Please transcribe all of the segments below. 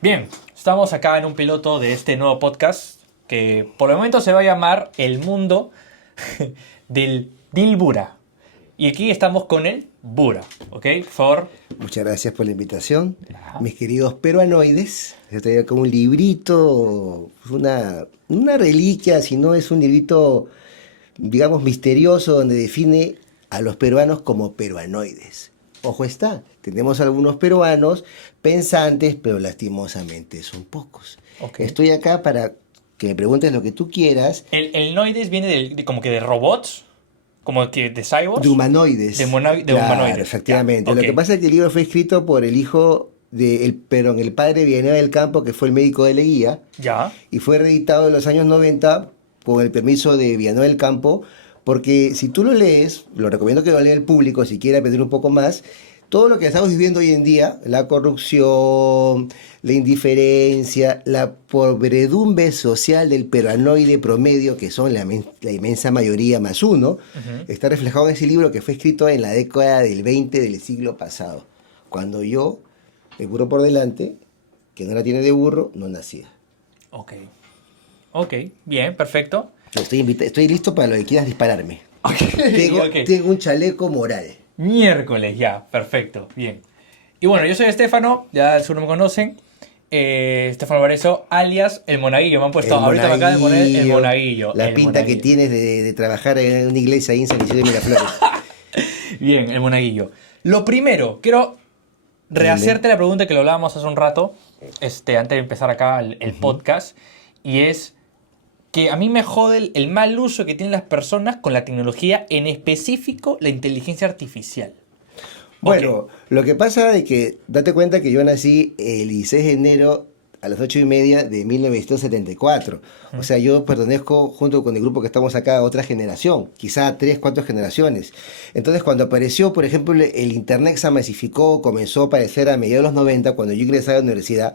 Bien, estamos acá en un piloto de este nuevo podcast que por el momento se va a llamar El Mundo del Dilbura. Y aquí estamos con el Bura, ¿ok? Por favor. Muchas gracias por la invitación. Mis queridos peruanoides, yo traigo como un librito, una reliquia, si no es un librito, digamos, misterioso, donde define a los peruanos como peruanoides. Ojo está, tenemos algunos peruanos pensantes, pero lastimosamente son pocos. Ok. Estoy acá para que me preguntes lo que tú quieras. El noides viene como que de robots, como que de cyborgs. De humanoides. De Claro, humanoides. efectivamente. Ya, Lo ok. que pasa es que el libro fue escrito por el hijo perdón, el padre de Villanueva del Campo, que fue el médico de Leguía, Ya. y fue reeditado en los años 90 con el permiso de Villanueva del Campo, porque si tú lo lees, lo recomiendo que lo lea el público si quiere aprender un poco más, todo lo que estamos viviendo hoy en día, la corrupción, la indiferencia, la pobredumbre social del peruanoide promedio, que son la inmensa mayoría más uno, Ujú. está reflejado en ese libro que fue escrito en la década del 20 del siglo pasado, cuando yo, el burro por delante, que no la tiene de burro, no nacía. Ok. Ok, bien, perfecto. Estoy listo para lo que quieras dispararme. Ok, Tengo, ok. tengo un chaleco moral. Miércoles, ya, perfecto, bien. Y bueno, yo soy Estefano, ya al sur me conocen. Estefano Barezo, alias El Monaguillo. Me han puesto, El ahorita me acaban de poner El monaguillo, Monaguillo. la El pinta que Monaguillo. tienes de trabajar en una iglesia ahí en San Isidro de Miraflores. Bien, El Monaguillo. Lo primero, quiero Dime. rehacerte la pregunta que lo hablábamos hace un rato, antes de empezar acá el podcast, y es que a mí me jode el mal uso que tienen las personas con la tecnología, en específico la inteligencia artificial. Ok. Bueno, lo que pasa es que date cuenta que yo nací el 16 de enero a las 8:30 de 1974. O sea, yo pertenezco junto con el grupo que estamos acá a otra generación, quizá tres, cuatro generaciones. Entonces, cuando apareció, por ejemplo, el Internet se masificó, comenzó a aparecer a mediados de los 90, cuando yo ingresé a la universidad,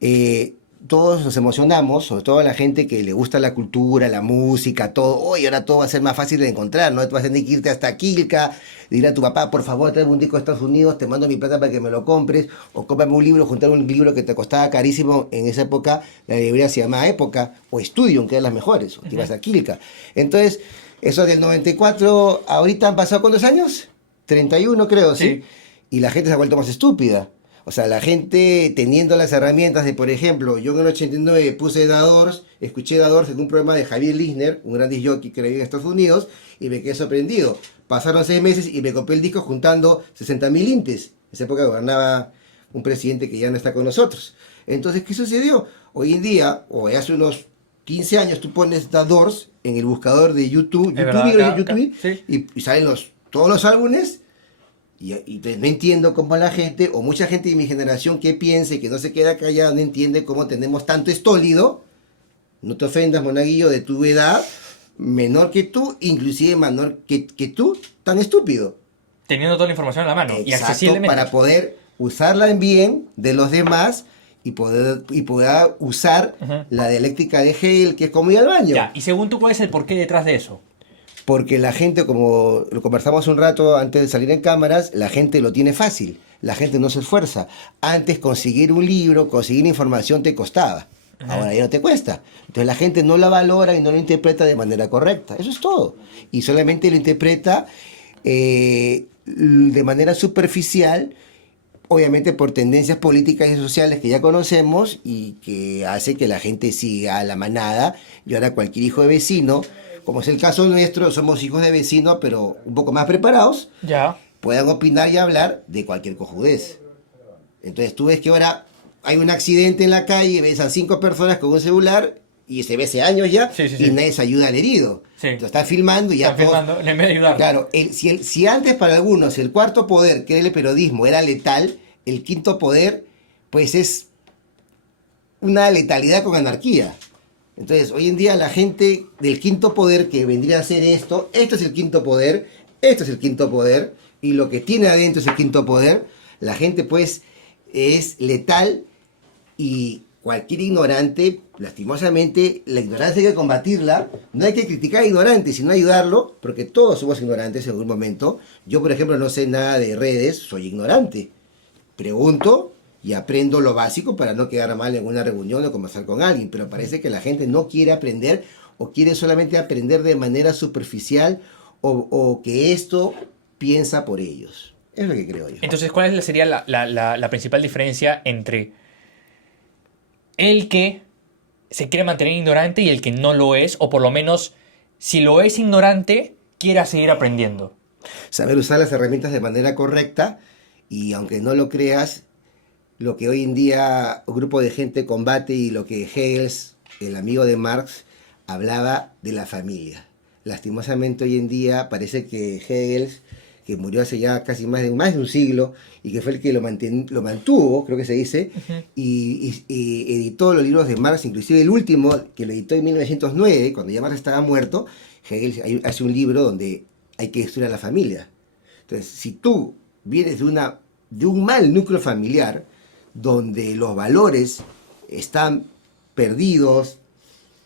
eh, todos nos emocionamos, sobre todo a la gente que le gusta la cultura, la música, todo. Hoy ahora todo va a ser más fácil de encontrar, ¿no? Tú vas a tener que irte hasta Quilca, dile a tu papá, por favor, tráeme un disco de Estados Unidos, te mando mi plata para que me lo compres, o cómprame un libro, juntar un libro que te costaba carísimo en esa época, la librería se llamaba Época, o Studium, que eran las mejores, o te ibas a Quilca. Entonces, eso del 94, ahorita han pasado ¿cuántos años? 31 creo, ¿sí? Sí. Y la gente se ha vuelto más estúpida. O sea, la gente teniendo las herramientas de, por ejemplo, yo en el 89 puse The Doors, escuché The Doors en un programa de Javier Lisner, un gran disc jockey que vive en Estados Unidos, y me quedé sorprendido. Pasaron 6 meses y me compré el disco juntando 60.000 intes. En esa época gobernaba un presidente que ya no está con nosotros. Entonces, ¿qué sucedió? Hoy en día, o hace unos 15 años, tú pones The Doors en el buscador de YouTube, Es verdad, YouTube, sí. y salen todos los álbumes. Y no entiendo cómo la gente, o mucha gente de mi generación que piense que no se queda callada, no entiende cómo tenemos tanto estólido, no te ofendas, monaguillo, de tu edad, menor que tú, inclusive menor que tú, tan estúpido. Teniendo toda la información en la mano y Exacto, accesiblemente. para poder usarla en bien de los demás y poder usar Ujú. la dialéctica de Hegel, que es como ir al baño. Ya, y según tú, ¿cuál es el porqué detrás de eso? Porque la gente, como lo conversamos un rato antes de salir en cámaras, la gente lo tiene fácil, la gente no se esfuerza. Antes conseguir un libro, conseguir información te costaba, ahora ya no te cuesta. Entonces la gente no la valora y no lo interpreta de manera correcta, eso es todo. Y solamente lo interpreta de manera superficial, obviamente por tendencias políticas y sociales que ya conocemos y que hace que la gente siga a la manada y ahora cualquier hijo de vecino, como es el caso nuestro, somos hijos de vecino pero un poco más preparados, Ya. puedan opinar y hablar de cualquier cojudez. Entonces tú ves que ahora hay un accidente en la calle, ves a 5 personas con un celular y se ve hace años ya Sí, sí, y sí. nadie se ayuda al herido. Sí. Entonces están filmando y ya Están todos... filmando en vez de ayudar. Claro, si antes para algunos el cuarto poder, que era el periodismo, era letal, el quinto poder, pues es una letalidad con anarquía. Entonces, hoy en día la gente del quinto poder, que vendría a ser esto es el quinto poder, esto es el quinto poder, y lo que tiene adentro es el quinto poder, la gente pues es letal y cualquier ignorante, lastimosamente, la ignorancia hay que combatirla, no hay que criticar a ignorantes, sino ayudarlo, porque todos somos ignorantes en algún momento. Yo, por ejemplo, no sé nada de redes, soy ignorante. Pregunto y aprendo lo básico para no quedar mal en una reunión o conversar con alguien, pero parece que la gente no quiere aprender o quiere solamente aprender de manera superficial o que esto piensa por ellos. Es lo que creo yo. Entonces, sería la principal diferencia entre el que se quiere mantener ignorante y el que no lo es, o por lo menos, si lo es ignorante, quiera seguir aprendiendo? Saber usar las herramientas de manera correcta y aunque no lo creas, lo que hoy en día un grupo de gente combate y lo que Hegel, el amigo de Marx, hablaba de la familia. Lastimosamente hoy en día parece que Hegel, que murió hace ya casi más de un siglo y que fue el que lo mantuvo, creo que se dice, y editó los libros de Marx, inclusive el último, que lo editó en 1909, cuando ya Marx estaba muerto. Hegel hace un libro donde hay que destruir a la familia. Entonces, si tú vienes de un mal núcleo familiar, donde los valores están perdidos,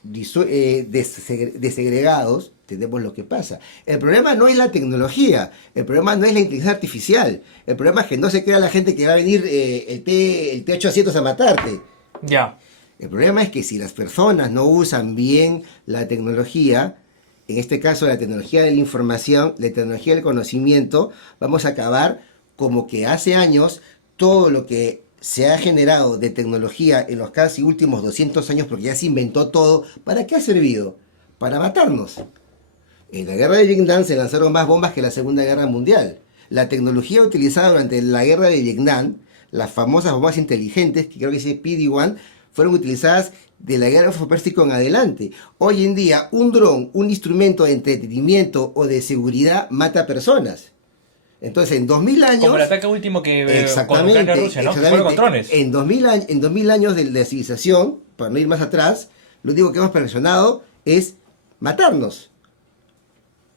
desegregados, tenemos lo que pasa. El problema no es la tecnología, el problema no es la inteligencia artificial, el problema es que no se crea la gente que va a venir el T-800 a matarte. Ya. El problema es que si las personas no usan bien la tecnología, en este caso la tecnología de la información, la tecnología del conocimiento, vamos a acabar como que hace años todo lo que se ha generado de tecnología en los casi últimos 200 años, porque ya se inventó todo, ¿para qué ha servido? Para matarnos. En la guerra de Vietnam se lanzaron más bombas que la Segunda Guerra Mundial. La tecnología utilizada durante la guerra de Vietnam, las famosas bombas inteligentes, que creo que es PD-1, fueron utilizadas de la guerra Pérsico en adelante. Hoy en día, un dron, un instrumento de entretenimiento o de seguridad mata personas. Entonces, en 2000 años... Como el ataque último que exactamente, contra Rusia, ¿no? Que fueron con drones. En 2000 años de la civilización, para no ir más atrás, lo único que hemos perfeccionado es matarnos.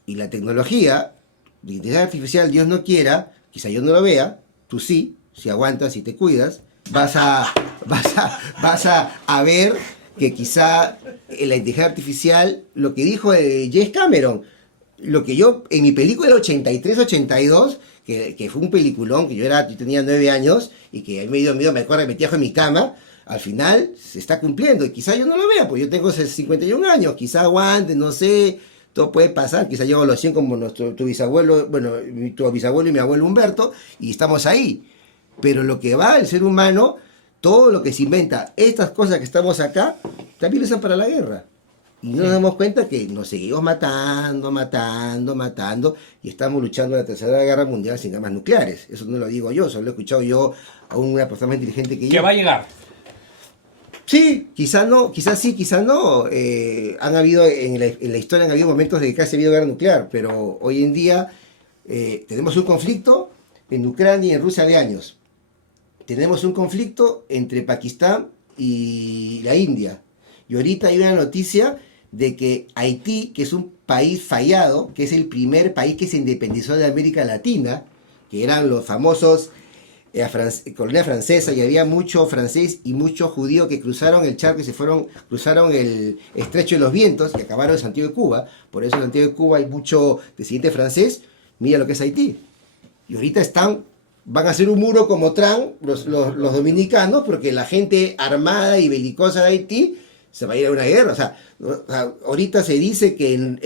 Y la tecnología de inteligencia artificial, Dios no quiera, quizá yo no lo vea, tú sí, si aguantas y te cuidas, vas a ver que quizá la inteligencia artificial, lo que dijo James Cameron, lo que yo, en mi película del 83-82, que fue un peliculón, que yo tenía 9 años, y que a mí me dio miedo, me acuerdo, me metía en mi cama, al final se está cumpliendo, y quizá yo no lo vea, pues yo tengo 51 años, quizá aguante, no sé, todo puede pasar, quizá llego a los 100 como tu bisabuelo, bueno, tu bisabuelo y mi abuelo Humberto, y estamos ahí. Pero lo que va el ser humano, todo lo que se inventa, estas cosas que estamos acá, también lo usan para la guerra. Y no nos damos cuenta que nos seguimos matando, y estamos luchando en la Tercera Guerra Mundial sin armas nucleares. Eso no lo digo yo, solo lo he escuchado yo a una persona más inteligente que yo. Que va a llegar. Sí, quizá no, quizás sí, quizá no. Han habido, en la historia han habido momentos de que casi ha habido guerra nuclear, pero hoy en día tenemos un conflicto en Ucrania y en Rusia de años. Tenemos un conflicto entre Pakistán y la India. Y ahorita hay una noticia de que Haití, que es un país fallado, que es el primer país que se independizó de América Latina, que eran los famosos colonia francesa, y había mucho francés y mucho judío que cruzaron el charco y cruzaron el estrecho de los vientos y acabaron en Santiago de Cuba. Por eso en Santiago de Cuba hay mucho descendiente francés. Mira lo que es Haití. Y ahorita van a hacer un muro como Trump, los dominicanos, porque la gente armada y belicosa de Haití se va a ir a una guerra. O sea, ahorita se dice que en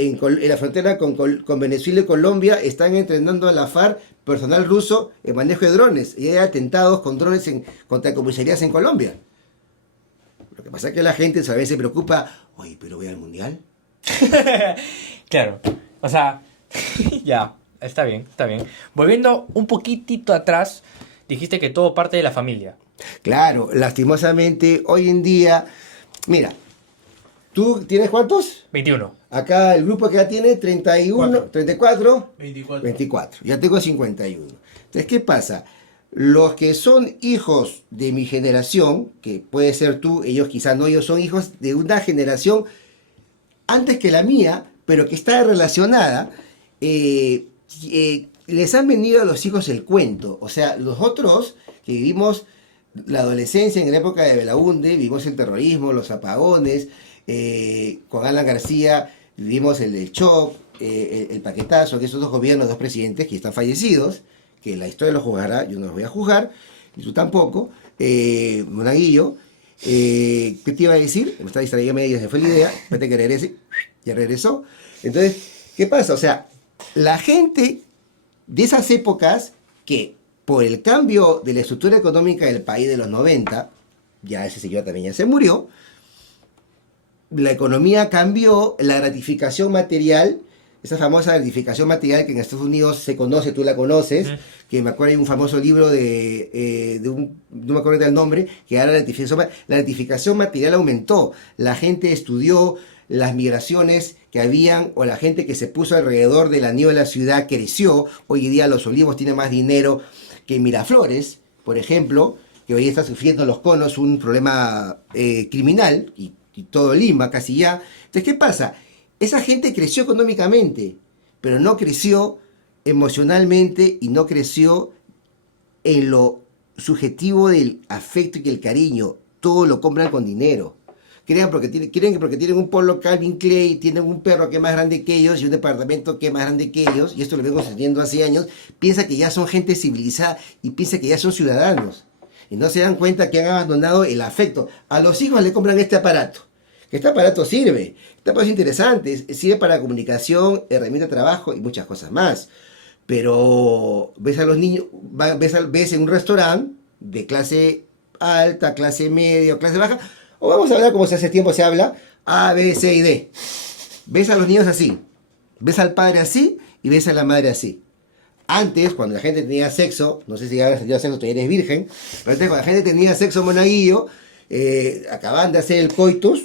la frontera con Venezuela y Colombia están entrenando a la FARC personal ruso en manejo de drones. Y hay atentados con drones contra comisarías en Colombia. Lo que pasa es que la gente a veces se preocupa, oye, pero voy al mundial. Claro, o sea, ya, está bien, está bien. Volviendo un poquitito atrás, dijiste que todo parte de la familia. Claro, lastimosamente, hoy en día, mira, ¿tú tienes cuántos? 21. Acá el grupo que ya tiene 31, 34, 24. Ya tengo 51. Entonces, ¿qué pasa? Los que son hijos de mi generación, que puede ser tú, ellos quizás no, ellos son hijos de una generación antes que la mía, pero que está relacionada, les han venido a los hijos el cuento. O sea, los otros que vivimos la adolescencia en la época de Belaúnde, vivimos el terrorismo, los apagones, con Alan García vivimos el del shock, el paquetazo, que esos dos gobiernos, dos presidentes que están fallecidos, que la historia los juzgará, yo no los voy a juzgar, y tú tampoco. Monaguillo. ¿Qué te iba a decir? Me está distraído medio, se fue la idea. Espérate que regrese. Ya regresó. Entonces, ¿qué pasa? O sea, la gente de esas épocas que por el cambio de la estructura económica del país de los 90, ya ese señor también ya se murió, la economía cambió, la gratificación material, esa famosa gratificación material que en Estados Unidos se conoce, tú la conoces, que me acuerdo hay un famoso libro no me acuerdo del nombre, que era la gratificación material aumentó, la gente estudió, las migraciones que habían o la gente que se puso alrededor del anillo de la ciudad creció, hoy en día Los Olivos tiene más dinero que Miraflores, por ejemplo, que hoy está sufriendo Los Conos un problema criminal, y todo Lima casi ya. Entonces, ¿qué pasa? Esa gente creció económicamente, pero no creció emocionalmente y no creció en lo subjetivo del afecto y el cariño. Todo lo compran con dinero. Creen que porque tienen un polo Calvin Klein, tienen un perro que es más grande que ellos y un departamento que es más grande que ellos, y esto lo vengo sosteniendo hace años, piensa que ya son gente civilizada y piensa que ya son ciudadanos. Y no se dan cuenta que han abandonado el afecto. A los hijos le compran este aparato. Este aparato sirve. Este aparato es interesante. Sirve para comunicación, herramienta de trabajo y muchas cosas más. Pero ves a los niños, ves en un restaurante de clase alta, clase media o clase baja, o vamos a hablar como hace tiempo se habla, A, B, C y D. Ves a los niños así. Ves al padre así y ves a la madre así. Antes, cuando la gente tenía sexo, no sé si ya has tenido sexo, todavía eres virgen, pero antes cuando la gente tenía sexo monaguillo, acababan de hacer el coitus,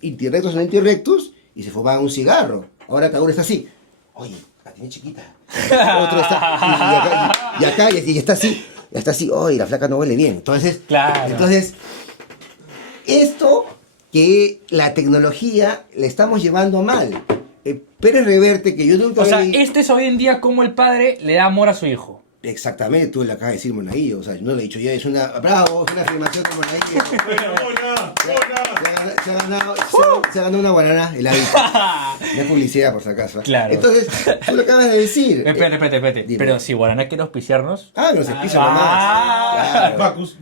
interrectus o no interrectus, y se fumaban un cigarro. Ahora cada uno está así. Oye, la tiene chiquita. Otro está, y acá está así. Ya está así. Oye, la flaca no huele bien. Entonces, Claro. Esto que la tecnología le estamos llevando mal. Pérez Reverte, que yo nunca O sea, había... este es hoy en día como el padre le da amor a su hijo. Exactamente, tú le acabas de decir Monaguillo, o sea, yo no le he dicho ya, es una... ¡Bravo! Es una afirmación de Monaguillo. Se ha ganado una guaraná, el hábito. No es publicidad, por si acaso. Claro. Entonces, tú lo acabas de decir. Espérate. Dime. Pero si Guaraná quiere auspiciarnos. Ah, nos explica Ah. nomás. Claro. Bacus.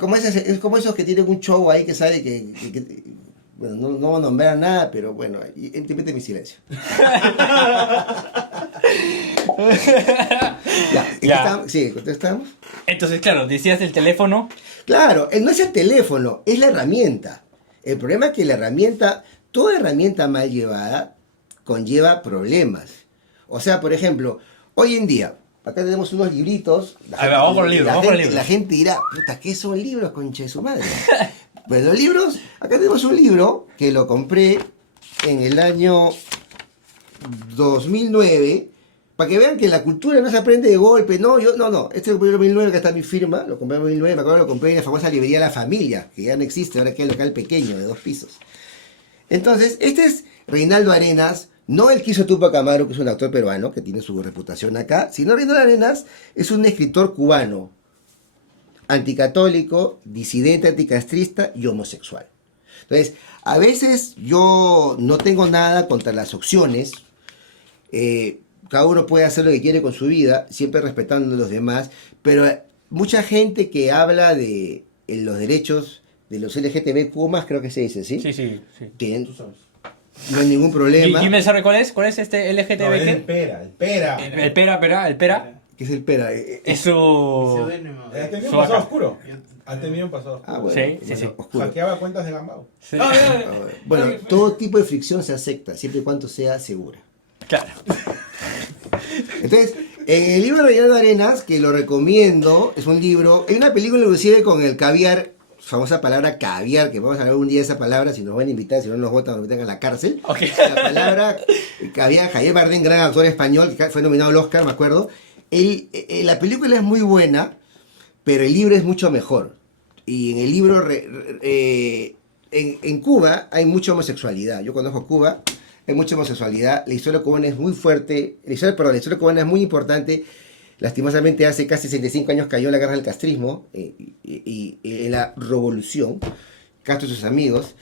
Como es como esos que tienen un show ahí que sabe que bueno, no voy a nombrar nada, pero bueno, entiende mi silencio. Ya. Sí, ¿contestamos? Entonces, claro, decías el teléfono. Claro, no es el teléfono, es la herramienta. El problema es que la herramienta, toda herramienta mal llevada, conlleva problemas. O sea, por ejemplo, hoy en día, acá tenemos unos libritos. Vamos con el libro, La gente dirá, puta, ¿qué son libros, concha de su madre? Pues los libros, acá tenemos un libro que lo compré en el año 2009, para que vean que la cultura no se aprende de golpe. No, este es el 2009, que está mi firma, lo compré en 2009, me acuerdo, lo compré en la famosa librería La Familia, que ya no existe, ahora queda el local pequeño, de 2 pisos. Entonces, este es Reinaldo Arenas, no el que hizo Tupac Amaru, que es un actor peruano, que tiene su reputación acá, sino Reinaldo Arenas es un escritor cubano, anticatólico, disidente, anticastrista y homosexual. Entonces, a veces yo no tengo nada contra las opciones, cada uno puede hacer lo que quiere con su vida, siempre respetando a los demás, pero mucha gente que habla de los derechos de los LGTBQ+, creo que se dice, ¿sí? Sí. Bien, Tú sabes. no hay ningún problema. ¿Y me sabe cuál es? ¿Cuál es este No, es el LGTB? pera. El pera. ¿Qué es el pera? Es su... Ha tenido un Suaca. pasado oscuro. Ha tenido un pasado oscuro. Bueno, Sí. oscuro. Hackeaba cuentas de Gambao. Sí. Bueno, todo tipo de fricción se acepta, siempre y cuando sea segura. Claro. Entonces, en el libro de Reinaldo Arenas, que lo recomiendo, es un libro, hay una película inclusive con el caviar, famosa palabra caviar, que vamos a hablar un día de esa palabra, si nos van a invitar, si no nos votan, nos meten a la cárcel. Ok. La palabra caviar, Javier Bardem, gran actor español, que fue nominado al Oscar, me acuerdo. La película es muy buena, pero el libro es mucho mejor. Y en el libro, en Cuba hay mucha homosexualidad. Yo conozco Cuba, hay mucha homosexualidad. La historia cubana es muy fuerte. La historia cubana es muy importante. Lastimosamente, hace casi 65 años cayó la guerra del castrismo y en la revolución, Castro y sus amigos.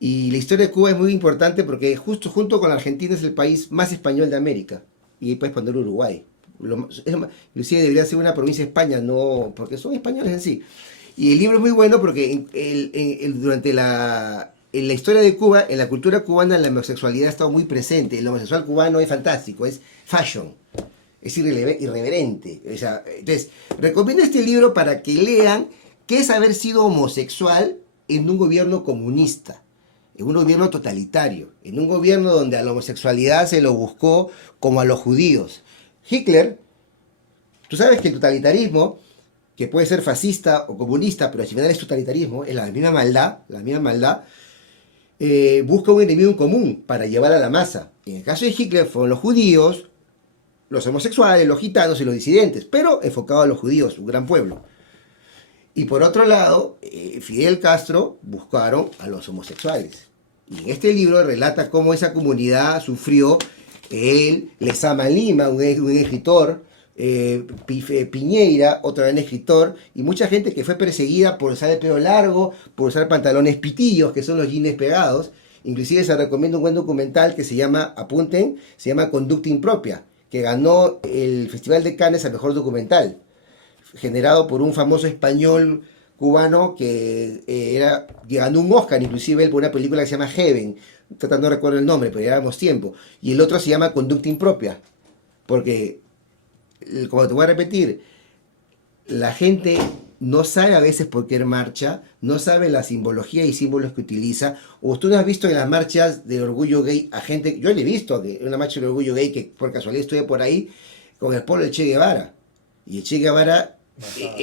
Y la historia de Cuba es muy importante porque justo junto con la Argentina es el país más español de América. Y después poner Uruguay. Inclusive debería ser una provincia de España, no, porque son españoles en sí. Y el libro es muy bueno porque en la historia de Cuba, en la cultura cubana, la homosexualidad ha estado muy presente. El homosexual cubano es fantástico, es fashion, es irreverente. O sea, entonces, recomiendo este libro para que lean qué es haber sido homosexual en un gobierno comunista, en un gobierno totalitario, en un gobierno donde a la homosexualidad se lo buscó como a los judíos. Hitler, tú sabes que el totalitarismo, que puede ser fascista o comunista, pero al final es totalitarismo, es la misma maldad, busca un enemigo en común para llevar a la masa. En el caso de Hitler fueron los judíos, los homosexuales, los gitanos y los disidentes, pero enfocado a los judíos, un gran pueblo. Y por otro lado, Fidel Castro buscaron a los homosexuales. Y en este libro relata cómo esa comunidad sufrió. Él, Lezama Lima, un escritor, Piñeira, otro gran escritor, y mucha gente que fue perseguida por usar el pelo largo, por usar pantalones pitillos, que son los jeans pegados. Inclusive se recomienda un buen documental que se llama, apunten, se llama Conducta Impropia, que ganó el Festival de Cannes al mejor documental, generado por un famoso español cubano que ganó un Oscar, inclusive él, por una película que se llama Heaven, no recuerdo el nombre, pero ya damos tiempo, y el otro se llama Conducta Impropia, porque, como te voy a repetir, la gente no sabe a veces por qué marcha, no sabe la simbología y símbolos que utiliza, o tú no has visto en las marchas del orgullo gay a gente, yo le he visto en una marcha del orgullo gay que por casualidad estuve por ahí, con el polo de Che Guevara, y el Che Guevara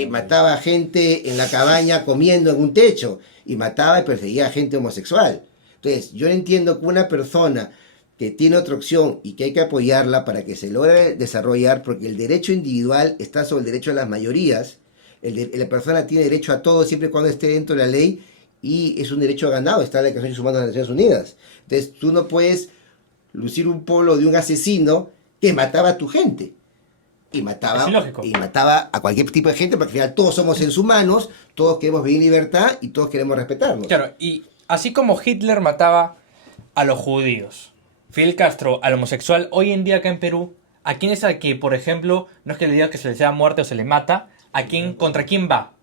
mataba a gente en la cabaña comiendo en un techo, y mataba y perseguía a gente homosexual. Entonces, yo entiendo que una persona que tiene otra opción y que hay que apoyarla para que se logre desarrollar, porque el derecho individual está sobre el derecho de las mayorías, la persona tiene derecho a todo siempre y cuando esté dentro de la ley, y es un derecho ganado, está en la Declaración de Derechos Humanos de las Naciones Unidas. Entonces, tú no puedes lucir un polo de un asesino que mataba a tu gente. Y mataba a cualquier tipo de gente, porque al final todos somos seres humanos, todos queremos vivir en libertad y todos queremos respetarnos. Claro, y así como Hitler mataba a los judíos, Fidel Castro al homosexual, hoy en día acá en Perú, ¿a quién es al que, por ejemplo, no es que le diga que se le sea muerte o se le mata, contra quién va?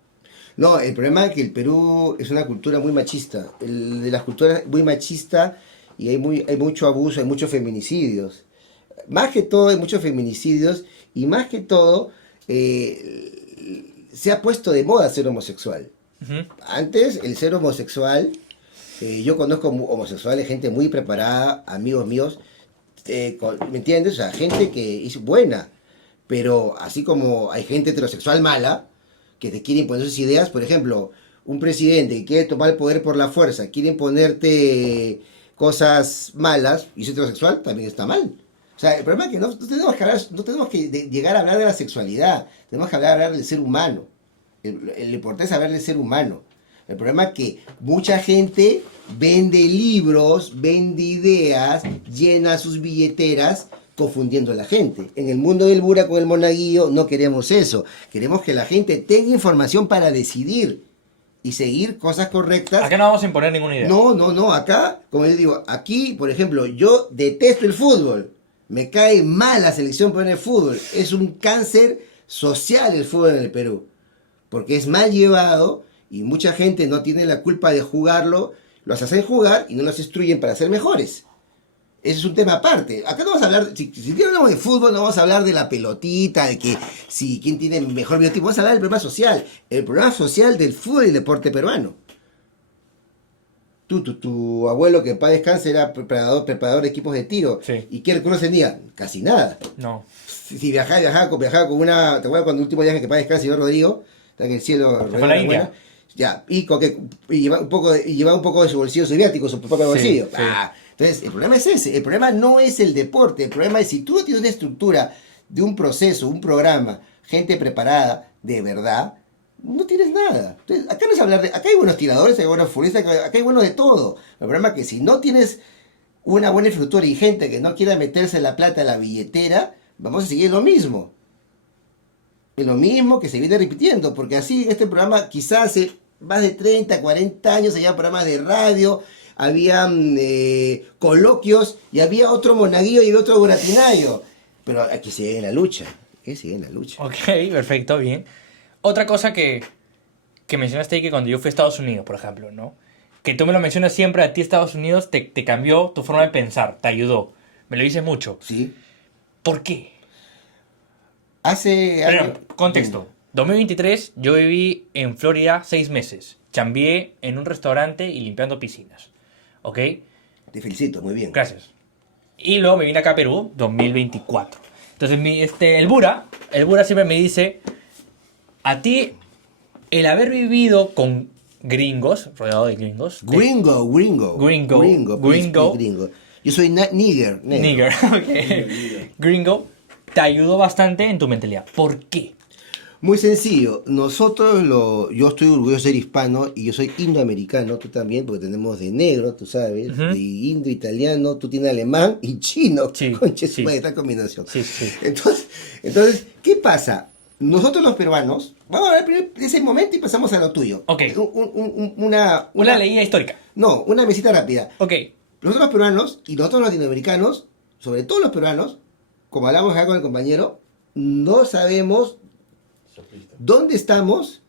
No, el problema es que el Perú es una cultura muy machista, de las culturas muy machista, y hay mucho abuso, hay muchos feminicidios. Más que todo hay muchos feminicidios, y más que todo se ha puesto de moda ser homosexual. Uh-huh. Antes el ser homosexual, yo conozco homosexuales, gente muy preparada, amigos míos, ¿me entiendes? O sea, gente que es buena, pero así como hay gente heterosexual mala, que te quiere imponer sus ideas, por ejemplo, un presidente que quiere tomar el poder por la fuerza, quiere imponerte cosas malas, y ser heterosexual también está mal. O sea, el problema es que no tenemos que llegar a hablar de la sexualidad, tenemos que hablar del ser humano. Lo importante es hablar del ser humano. El problema es que mucha gente vende libros, vende ideas, llena sus billeteras confundiendo a la gente. En el mundo del Bura con el monaguillo no queremos eso. Queremos que la gente tenga información para decidir y seguir cosas correctas. Acá no vamos a imponer ninguna idea. No. Acá, como yo digo, aquí, por ejemplo, yo detesto el fútbol. Me cae mal la selección por el fútbol. Es un cáncer social el fútbol en el Perú. Porque es mal llevado y mucha gente no tiene la culpa de jugarlo. Los hacen jugar y no los instruyen para ser mejores. Ese es un tema aparte. Acá no vamos a hablar, si hablamos de fútbol, no vamos a hablar de la pelotita, de que si quién tiene mejor biotipo. Vamos a hablar del problema social. El problema social del fútbol y el deporte peruano. Tu abuelo, que en paz descanse, era preparador de equipos de tiro. Sí. ¿Y qué recursos tenía? Casi nada. No. Si viajaba con una... ¿Te acuerdas cuando el último viaje que paz descanse señor Rodrigo? Está en el cielo. Fue a la India. Ya, y llevaba un poco de su bolsillo soviético, su propio bolsillo. Sí. Entonces, el problema es ese. El problema no es el deporte. El problema es si tú no tienes una estructura de un proceso, un programa, gente preparada, de verdad, no tienes nada. Entonces, acá no es hablar de... Acá hay buenos tiradores, hay buenos futbolistas, acá hay buenos de todo. El problema es que si no tienes una buena infraestructura y gente que no quiera meterse la plata en la billetera, vamos a seguir lo mismo. Es lo mismo que se viene repitiendo, porque así en este programa quizás hace más de 30, 40 años había programas de radio, habían coloquios y había otro monaguillo y otro buratinayo. Pero aquí se ve la lucha. que seguir en la lucha. Ok, perfecto, bien. Otra cosa que mencionaste ahí, que cuando yo fui a Estados Unidos, por ejemplo, ¿no? Que tú me lo mencionas siempre, a ti Estados Unidos te cambió tu forma de pensar, te ayudó. Me lo dices mucho. Sí. ¿Por qué? Hace Pero, años... contexto. 2023, yo viví en Florida 6 meses. Chambié en un restaurante y limpiando piscinas. ¿Ok? Te felicito, muy bien. Gracias. Y luego me vine acá a Perú, 2024. Entonces, el Bura siempre me dice, a ti, el haber vivido con gringos, rodeado de gringos. Gringo. Gringo. Gringo. Yo soy nigger. Negro. Nigger, ok. Gringo, te ayudó bastante en tu mentalidad. ¿Por qué? Muy sencillo. Yo estoy orgulloso de ser hispano y yo soy indoamericano, tú también, porque tenemos de negro, tú sabes, de indio, italiano, tú tienes alemán y chino. Sí, Conche, sí. esta combinación. Sí, sí. Entonces, ¿qué pasa? Nosotros los peruanos, vamos a ver primero ese momento y pasamos a lo tuyo. Ok. Una leída histórica. No, una mesita rápida. Ok. Nosotros los peruanos y nosotros los latinoamericanos, sobre todo los peruanos, como hablamos acá con el compañero, no sabemos dónde estamos,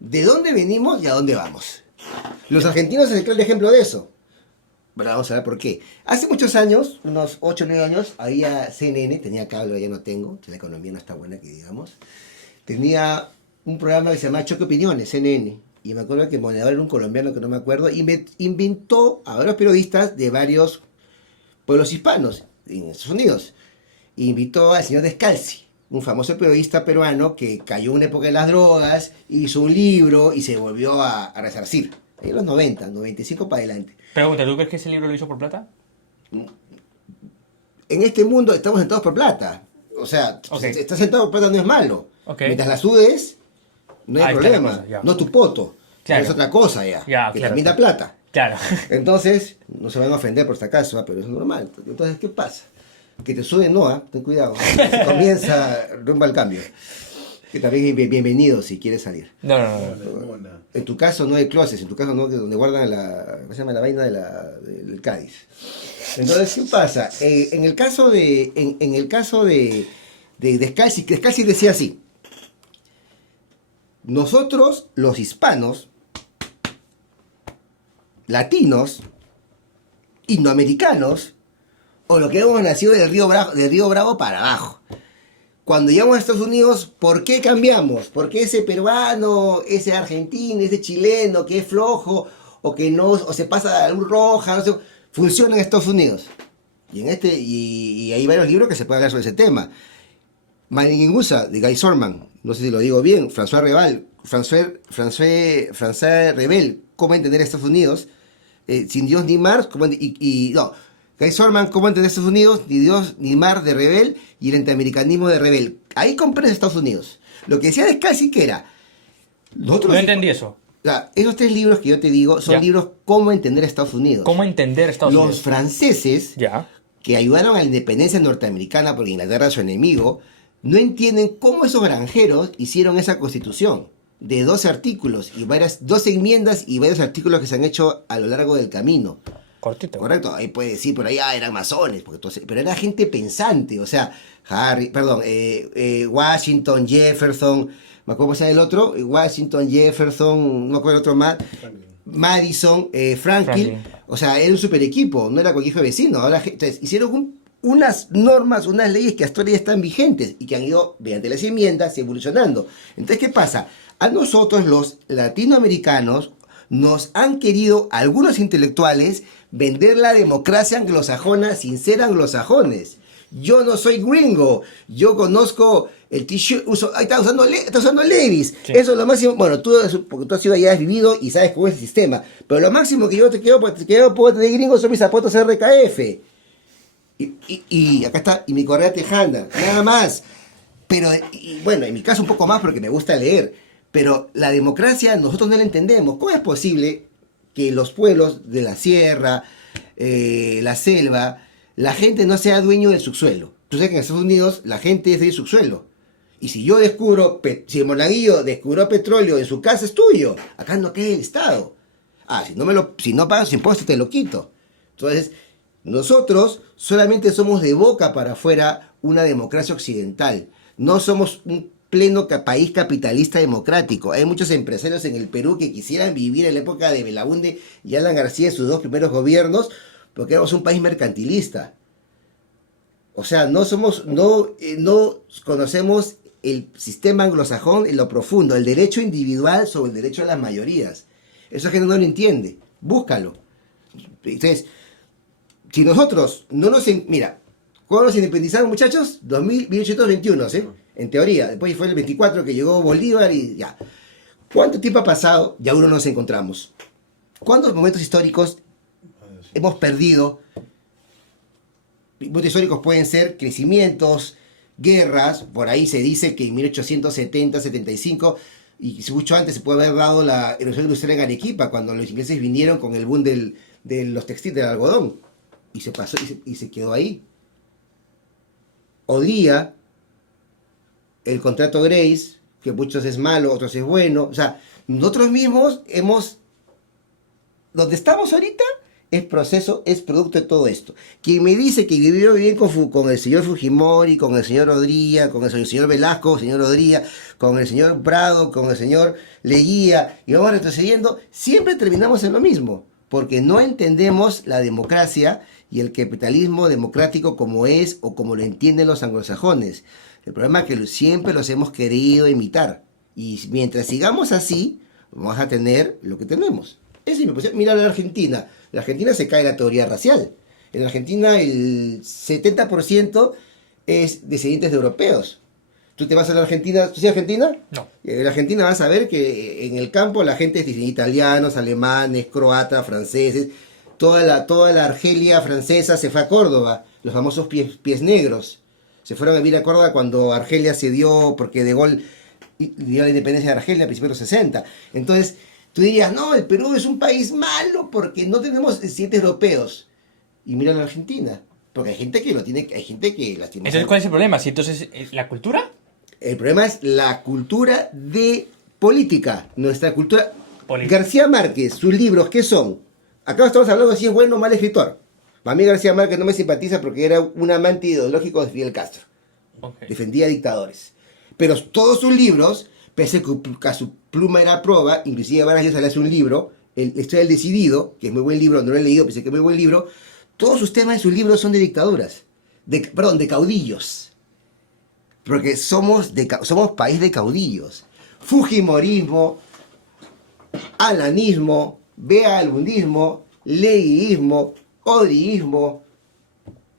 de dónde venimos y a dónde vamos. Los argentinos es el claro ejemplo de eso. Bueno, vamos a ver por qué. Hace muchos años, unos 8 o 9 años, había CNN, tenía cable, ya no tengo, la economía no está buena que digamos. Tenía un programa que se llamaba Choque Opiniones, CNN. Y me acuerdo que moderador era un colombiano que no me acuerdo, y me inventó a varios periodistas de varios pueblos hispanos en Estados Unidos. E invitó al señor Descalzi, un famoso periodista peruano que cayó en una época de las drogas, hizo un libro y se volvió a resarcir. En los 90, 95 para adelante. Pregunta, ¿tú crees que ese libro lo hizo por plata? En este mundo estamos sentados por plata. O sea, Okay. estar sentado por plata no es malo. Okay. Mientras la sudes, no hay Ahí está problema. la cosa, ya. No tu poto. Claro. Es otra cosa ya. Ya, que claro. también da plata. Claro. Entonces, no se van a ofender por si acaso, pero es normal. Entonces, ¿qué pasa? Que te suben, no, ten cuidado. Comienza rumbo al cambio. Que también es bienvenido si quieres salir. No. En tu caso no hay closets, en tu caso no, donde guardan ¿cómo se llama? La vaina del Cádiz. Entonces, ¿qué pasa? En el caso de Descalzi, Descalzi decía así: nosotros, los hispanos, latinos, indoamericanos, o lo que hemos nacido del Río Bravo para abajo. Cuando llegamos a Estados Unidos, ¿por qué cambiamos? ¿Por qué ese peruano, ese argentino, ese chileno que es flojo o que no, o se pasa a la luz roja, no sé, funciona en Estados Unidos? Y hay varios libros que se pueden hablar sobre ese tema. Malingusa, de Guy Sorman, no sé si lo digo bien, François Rebel, ¿cómo entender Estados Unidos? Sin Dios ni Mar, Guy Sorman, ¿cómo entender Estados Unidos? Ni Dios ni Mar, de Rebel, y el antiamericanismo de Rebel. Ahí comprendes Estados Unidos. Lo que decía Descalzi que era... No entendí eso. Esos 3 libros que yo te digo son libros cómo entender Estados Unidos. ¿Cómo entender Estados Unidos? Los franceses, que ayudaron a la independencia norteamericana porque Inglaterra es su enemigo, no entienden cómo esos granjeros hicieron esa constitución de 12 artículos y 12 enmiendas y varios artículos que se han hecho a lo largo del camino. Cortito. Correcto, ahí puede decir por ahí, eran masones, pero era gente pensante, o sea, Washington, Jefferson, me acuerdo cómo se llama el otro, Washington, Jefferson, no me acuerdo el otro más, Madison, Franklin, o sea, era un super equipo, no era cualquier hijo de vecino. Ahora, entonces, hicieron unas normas, unas leyes que hasta ahora ya están vigentes y que han ido, mediante las enmiendas, evolucionando. Entonces, ¿qué pasa? A nosotros, los latinoamericanos, nos han querido algunos intelectuales vender la democracia anglosajona sin ser anglosajones. Yo no soy gringo, yo conozco el t-shirt, está usando Levi's. Sí. Eso es lo máximo. Bueno, porque tú has sido allá, has vivido y sabes cómo es el sistema. Pero lo máximo que yo puedo tener gringo son mis zapatos RKF. Y acá está, y mi correa tejana, nada más. Pero, bueno, en mi caso un poco más porque me gusta leer. Pero la democracia nosotros no la entendemos. ¿Cómo es posible que los pueblos de la sierra, la selva, la gente no sea dueño del subsuelo? Tú sabes que en Estados Unidos la gente es del subsuelo. Y si yo descubro, si el monaguillo descubrió petróleo en su casa, es tuyo. Acá no queda el Estado. Si no pagas impuestos te lo quito. Entonces, nosotros solamente somos de boca para afuera una democracia occidental. No somos un pleno país capitalista democrático. Hay muchos empresarios en el Perú que quisieran vivir en la época de Belaúnde y Alan García, sus dos primeros gobiernos, porque éramos un país mercantilista. O sea, no conocemos el sistema anglosajón en lo profundo, el derecho individual sobre el derecho de las mayorías. Eso gente no lo entiende. Búscalo. Entonces, si nosotros no nos... Mira, ¿cuándo nos independizaron, muchachos? 1821, ¿sí? En teoría. Después fue el 24 que llegó Bolívar y ya. ¿Cuánto tiempo ha pasado? Ya aún no nos encontramos. ¿Cuántos momentos históricos hemos perdido? Momentos históricos pueden ser crecimientos, guerras. Por ahí se dice que en 1870, 75, y mucho antes se puede haber dado la erupción industrial en Arequipa, cuando los ingleses vinieron con el boom de los textiles, del algodón. Y se pasó y se quedó ahí. Odía, el contrato Grace, que muchos es malo, otros es bueno. O sea, nosotros mismos hemos... Donde estamos ahorita es proceso, es producto de todo esto. Quien me dice que vivió bien con el señor Fujimori, con el señor Odría, con el señor Velasco, señor Odría, con el señor Prado, con el señor Leguía, y vamos retrocediendo, siempre terminamos en lo mismo, porque no entendemos la democracia y el capitalismo democrático como es o como lo entienden los anglosajones. El problema es que siempre los hemos querido imitar, y mientras sigamos así, vamos a tener lo que tenemos. Es mi posición. Mira la Argentina. En Argentina se cae la teoría racial. En Argentina el 70% es descendientes de europeos. Tú te vas a la Argentina, ¿tú sí Argentina? No. En la Argentina vas a ver que en el campo la gente es de italianos, alemanes, croatas, franceses. Toda la Argelia francesa se fue a Córdoba, los famosos pies negros. Se fueron a vivir a Córdoba cuando Argelia se dio, porque De Gaulle dio la independencia de Argelia a principios de los 60. Entonces, tú dirías, no, el Perú es un país malo porque no tenemos descendientes europeos. Y mira la Argentina, porque hay gente que lo tiene, hay gente que lastima. Entonces, ¿cuál es el problema? Si entonces, ¿la cultura? El problema es la cultura de política, nuestra cultura. Política. García Márquez, sus libros, ¿qué son? Acá estamos hablando de si es bueno o mal escritor. Para mí García Márquez no me simpatiza porque era un amante ideológico de Fidel Castro. Okay. Defendía dictadores. Pero todos sus libros, pese a su pluma era proba, inclusive Vargas Llosa le hace un libro, La historia del decidido, que es muy buen libro, no lo he leído, pensé que es muy buen libro. Todos sus temas de sus libros son de dictaduras. De caudillos. Porque somos país de caudillos. Fujimorismo, alanismo, bealundismo, leguismo, odriismo.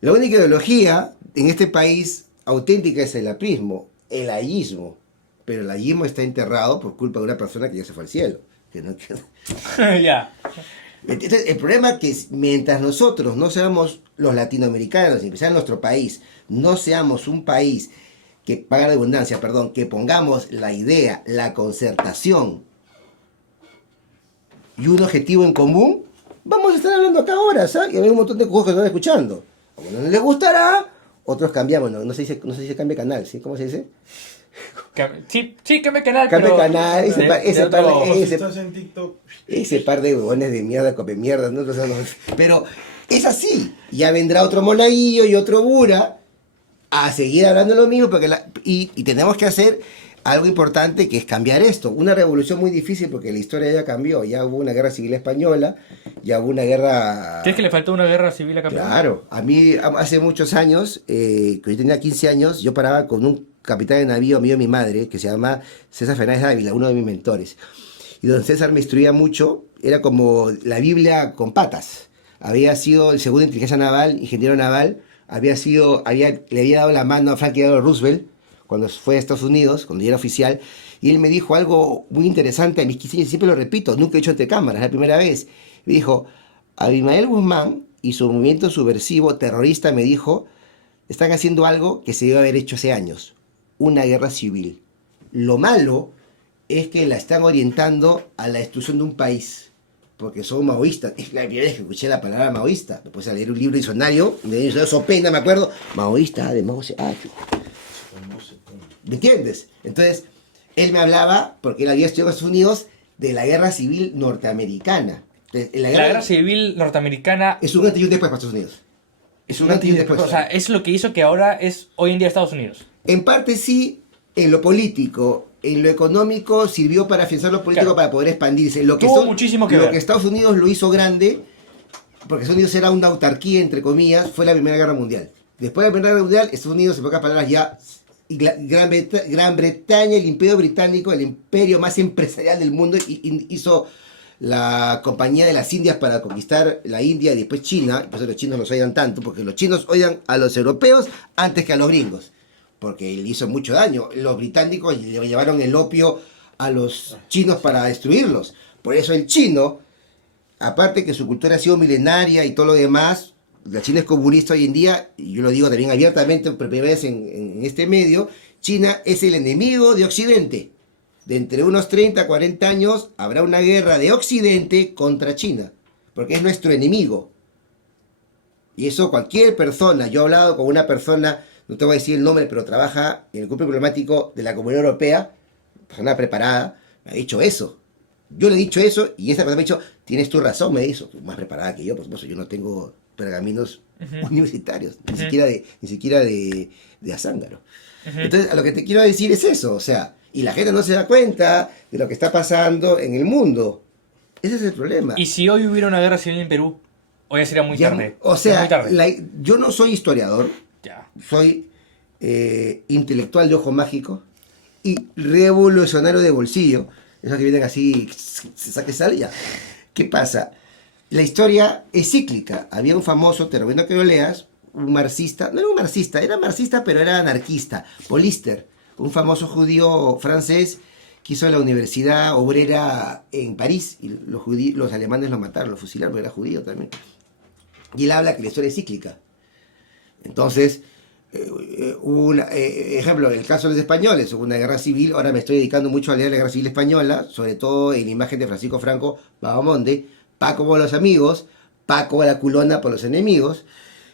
La única ideología en este país auténtica es el aprismo, el ayismo. Pero el ayismo está enterrado por culpa de una persona que ya se fue al cielo. Ya. Entonces, el problema es que mientras nosotros no seamos los latinoamericanos, en especial en nuestro país, no seamos un país que, paga la redundancia, perdón, que pongamos la idea, la concertación y un objetivo en común, vamos a estar hablando acá ahora, ¿sabes? Y hay un montón de cosas que están escuchando. A uno no les gustará, otros cambiamos, no se dice cambia canal, ¿sí? ¿Cómo se dice? Sí, cambia canal, cambia pero... canal, ese par de huevones de mierda, come mierda, ¿no? Pero es así, ya vendrá otro monaguillo y otro bura a seguir hablando lo mismo, porque y tenemos que hacer algo importante, que es cambiar esto. Una revolución muy difícil porque la historia ya cambió. Ya hubo una guerra civil española, ya hubo una guerra... ¿Crees que le faltó una guerra civil a Campeón? Claro. A mí, hace muchos años, que yo tenía 15 años, yo paraba con un capitán de navío mío, mi madre, que se llama César Fernández Dávila, uno de mis mentores. Y don César me instruía mucho, era como la Biblia con patas. Había sido el segundo inteligencia naval, ingeniero naval, le había dado la mano a Franklin D. Roosevelt cuando fue a Estados Unidos, cuando yo era oficial, y él me dijo algo muy interesante a mis 15 años, siempre lo repito, nunca he hecho ante cámaras, la primera vez. Me dijo, Abimael Guzmán y su movimiento subversivo terrorista, me dijo, están haciendo algo que se debe haber hecho hace años, una guerra civil. Lo malo es que la están orientando a la destrucción de un país, porque son maoístas. Es la primera vez que escuché la palabra maoísta. Me puse a leer un libro diccionario, Sopena, me acuerdo, maoísta, de Mao ¿me entiendes? Entonces, él me hablaba, porque él había estudiado en Estados Unidos, de la guerra civil norteamericana. Entonces, la guerra civil norteamericana... Es un antes y un después para Estados Unidos. Es un antes y un después. O sea, es lo que hizo que ahora es hoy en día Estados Unidos. En parte sí, en lo político, en lo económico sirvió para afianzar lo político, Claro. para poder expandirse. Lo que, Tuvo muchísimo que lo ver. que Estados Unidos lo hizo grande, porque Estados Unidos era una autarquía, entre comillas, fue la Primera Guerra Mundial. Después de la Primera Guerra Mundial, Estados Unidos, en pocas palabras, ya y Gran Bretaña, el Imperio Británico, el imperio más empresarial del mundo, hizo la Compañía de las Indias para conquistar la India y después China. Por eso los chinos los odian tanto, porque los chinos odian a los europeos antes que a los gringos, porque le hizo mucho daño. Los británicos le llevaron el opio a los chinos para destruirlos. Por eso el chino, aparte que su cultura ha sido milenaria y todo lo demás, la China es comunista hoy en día, y yo lo digo también abiertamente por primera vez en este medio, China es el enemigo de Occidente. De entre unos 30 a 40 años habrá una guerra de Occidente contra China, porque es nuestro enemigo. Y eso cualquier persona, yo he hablado con una persona, no te voy a decir el nombre, pero trabaja en el grupo diplomático de la Comunidad Europea, persona preparada, me ha dicho eso. Yo le he dicho eso y esa persona me ha dicho, tienes tu razón, me dijo, más preparada que yo, por supuesto, yo no tengo pergaminos universitarios, ni siquiera de Azángaro. Entonces, a lo que te quiero decir es eso, o sea, y la gente no se da cuenta de lo que está pasando en el mundo. Ese es el problema. ¿Y si hoy hubiera una guerra civil en Perú? Hoy ya sería muy Ya, tarde. o Es sea, muy tarde. yo no soy historiador, Ya. soy intelectual de ojo mágico y revolucionario de bolsillo. Esos que vienen así, se saque sal ya. ¿Qué pasa? La historia es cíclica. Había un famoso, te recomiendo que lo leas, un marxista, no era un marxista, era marxista pero era anarquista, Paul Lister, un famoso judío francés que hizo la universidad obrera en París y los alemanes lo mataron, lo fusilaron, porque era judío también. Y él habla que la historia es cíclica. Entonces, ejemplo, en el caso de los españoles, hubo una guerra civil, ahora me estoy dedicando mucho a leer la guerra civil española, sobre todo en la imagen de Francisco Franco Bahamonde, Paco por los amigos, Paco a la culona por los enemigos.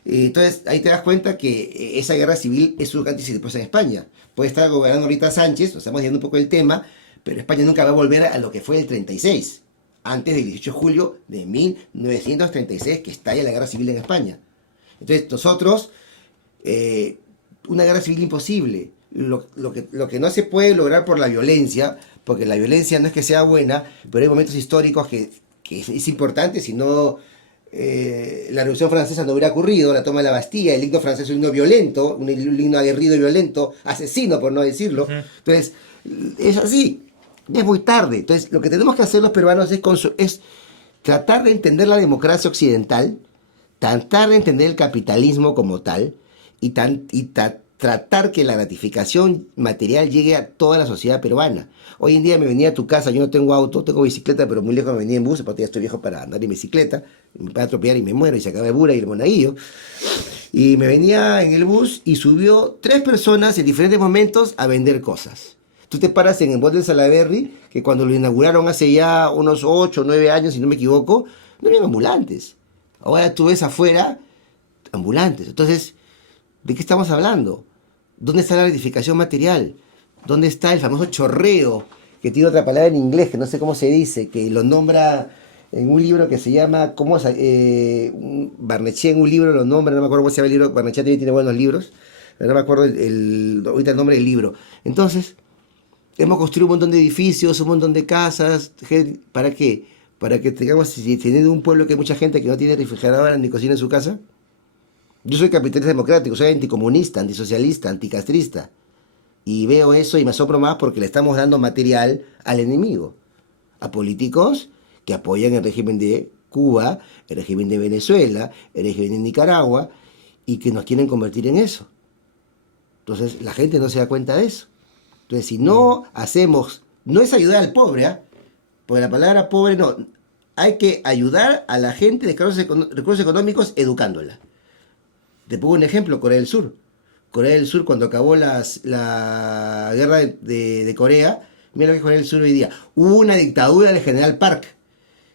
Entonces ahí te das cuenta que esa guerra civil es un antes y después en España. Puede estar gobernando ahorita Sánchez, nos estamos viendo un poco el tema, pero España nunca va a volver a lo que fue el 36, antes del 18 de julio de 1936, que estalla la guerra civil en España. Entonces nosotros, una guerra civil imposible. Lo que no se puede lograr por la violencia, porque la violencia no es que sea buena, pero hay momentos históricos que es importante, si no la Revolución Francesa no hubiera ocurrido, la toma de la Bastilla, el himno francés es un himno violento, un himno aguerrido y violento, asesino por no decirlo. Entonces, es así, es muy tarde. Entonces, lo que tenemos que hacer los peruanos es tratar de entender la democracia occidental, tratar de entender el capitalismo como tal, y tratar que la gratificación material llegue a toda la sociedad peruana. Hoy en día me venía a tu casa, yo no tengo auto, tengo bicicleta, pero muy lejos me venía en bus, porque ya estoy viejo para andar en bicicleta, me puede atropellar y me muero, y se acaba de Bura y el Monaguillo. Y me venía en el bus y subió 3 personas en diferentes momentos a vender cosas. Tú te paras en el Mall de Salaberry, que cuando lo inauguraron hace ya unos 8 o 9 años, si no me equivoco, no habían ambulantes. Ahora tú ves afuera ambulantes. Entonces, ¿de qué estamos hablando? ¿Dónde está la gratificación material? ¿Dónde está el famoso chorreo? Que tiene otra palabra en inglés, que no sé cómo se dice, que lo nombra en un libro que se llama, Barnechea en un libro lo nombra, no me acuerdo cómo se llama el libro, Barnechea también tiene buenos libros, pero no me acuerdo ahorita el nombre del libro. Entonces, hemos construido un montón de edificios, un montón de casas, ¿para qué? Para que tengamos, teniendo un pueblo que hay mucha gente que no tiene refrigeradora ni cocina en su casa. Yo soy capitalista democrático, soy anticomunista, antisocialista, anticastrista. Y veo eso y me asombro más porque le estamos dando material al enemigo. A políticos que apoyan el régimen de Cuba, el régimen de Venezuela, el régimen de Nicaragua, y que nos quieren convertir en eso. Entonces la gente no se da cuenta de eso. Entonces si no hacemos, no es ayudar al pobre, ¿eh? Porque la palabra pobre no, hay que ayudar a la gente de recursos económicos educándola. Te pongo un ejemplo, Corea del Sur. Corea del Sur, cuando acabó la guerra de Corea, mira lo que es Corea del Sur hoy día. Hubo una dictadura del general Park,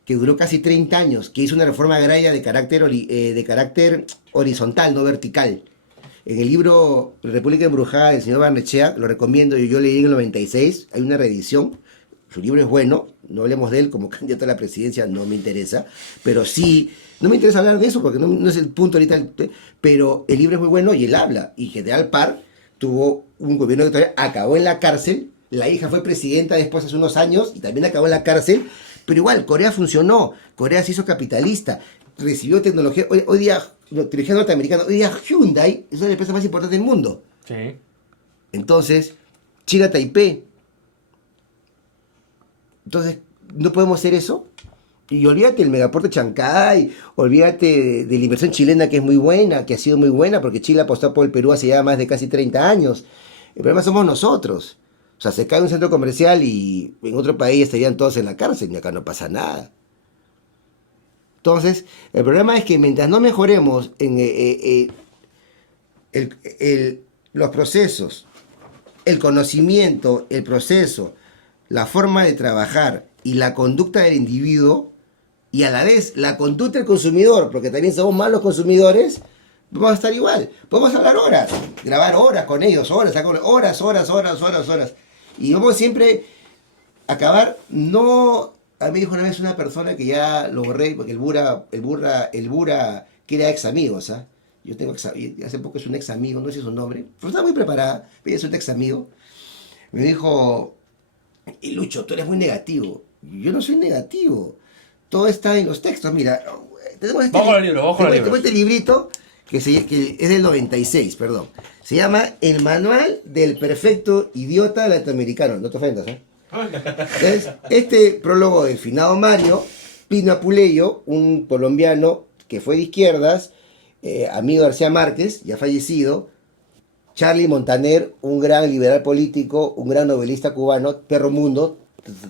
que duró casi 30 años, que hizo una reforma agraria de carácter horizontal, no vertical. En el libro República Embrujada del señor Barnechea, lo recomiendo, yo leí en el 96, hay una reedición. Su libro es bueno, no hablemos de él como candidato a la presidencia, no me interesa, pero sí, no me interesa hablar de eso porque no es el punto ahorita, pero el libro es muy bueno y él habla, y General Park tuvo un gobierno dictatorial, acabó en la cárcel, la hija fue presidenta después hace unos años y también acabó en la cárcel, pero igual, Corea funcionó, Corea se hizo capitalista, recibió tecnología, hoy día, tecnología norteamericana, hoy día Hyundai es una de las empresas más importantes del mundo. Sí. Entonces, China Taipei. Entonces, ¿no podemos hacer eso? Y olvídate del megaporte Chancay, olvídate de la inversión chilena que es muy buena, que ha sido muy buena, porque Chile apostó por el Perú hace ya más de casi 30 años. El problema somos nosotros. O sea, se cae un centro comercial y en otro país estarían todos en la cárcel y acá no pasa nada. Entonces, el problema es que mientras no mejoremos en los procesos, el conocimiento, el proceso, la forma de trabajar y la conducta del individuo, y a la vez la conducta del consumidor, porque también somos malos consumidores, vamos a estar igual. Podemos hablar horas, grabar horas con ellos, horas. Y vamos siempre a acabar, no... A mí me dijo una vez una persona que ya lo borré, porque el Bura, que era ex amigo, ¿sabes? Yo tengo hace poco es un ex amigo, no sé su nombre, pero está muy preparada, pero es un ex amigo. Me dijo, y Lucho, tú eres muy negativo. Yo no soy negativo. Todo está en los textos. Mira, tenemos este librito que es del 96, perdón. Se llama El Manual del Perfecto Idiota Latinoamericano. No te ofendas, ¿eh? Es este prólogo del finado Mario Pino Apuleyo, un colombiano que fue de izquierdas, amigo de García Márquez, ya fallecido. Charlie Montaner, un gran liberal político, un gran novelista cubano, Perro Mundo,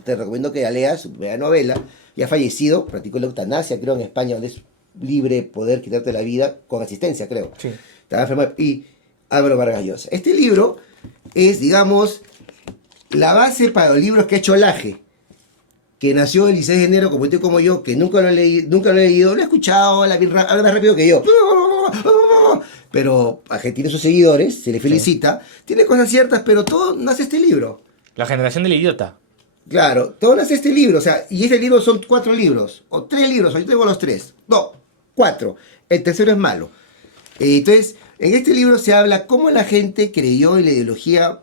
te recomiendo que la leas, su primera novela, ya fallecido, practicó la eutanasia, creo, en España, donde es libre poder quitarte la vida, con asistencia, creo. Sí. Estaba enfermo. Y Álvaro Vargas Llosa. Este libro es, digamos, la base para los libros que ha hecho Laje, que nació el 16 de enero, como tú y como yo, que nunca lo he leído, lo he escuchado, habla más rápido que yo. Pero tiene sus seguidores, se le felicita, tiene cosas ciertas, pero todo nace este libro. La generación del idiota. Claro, todo nace este libro, o sea, y este libro son 4 libros, o 3 libros, yo tengo los 3, no, 4, el tercero es malo. Entonces, en este libro se habla cómo la gente creyó en la ideología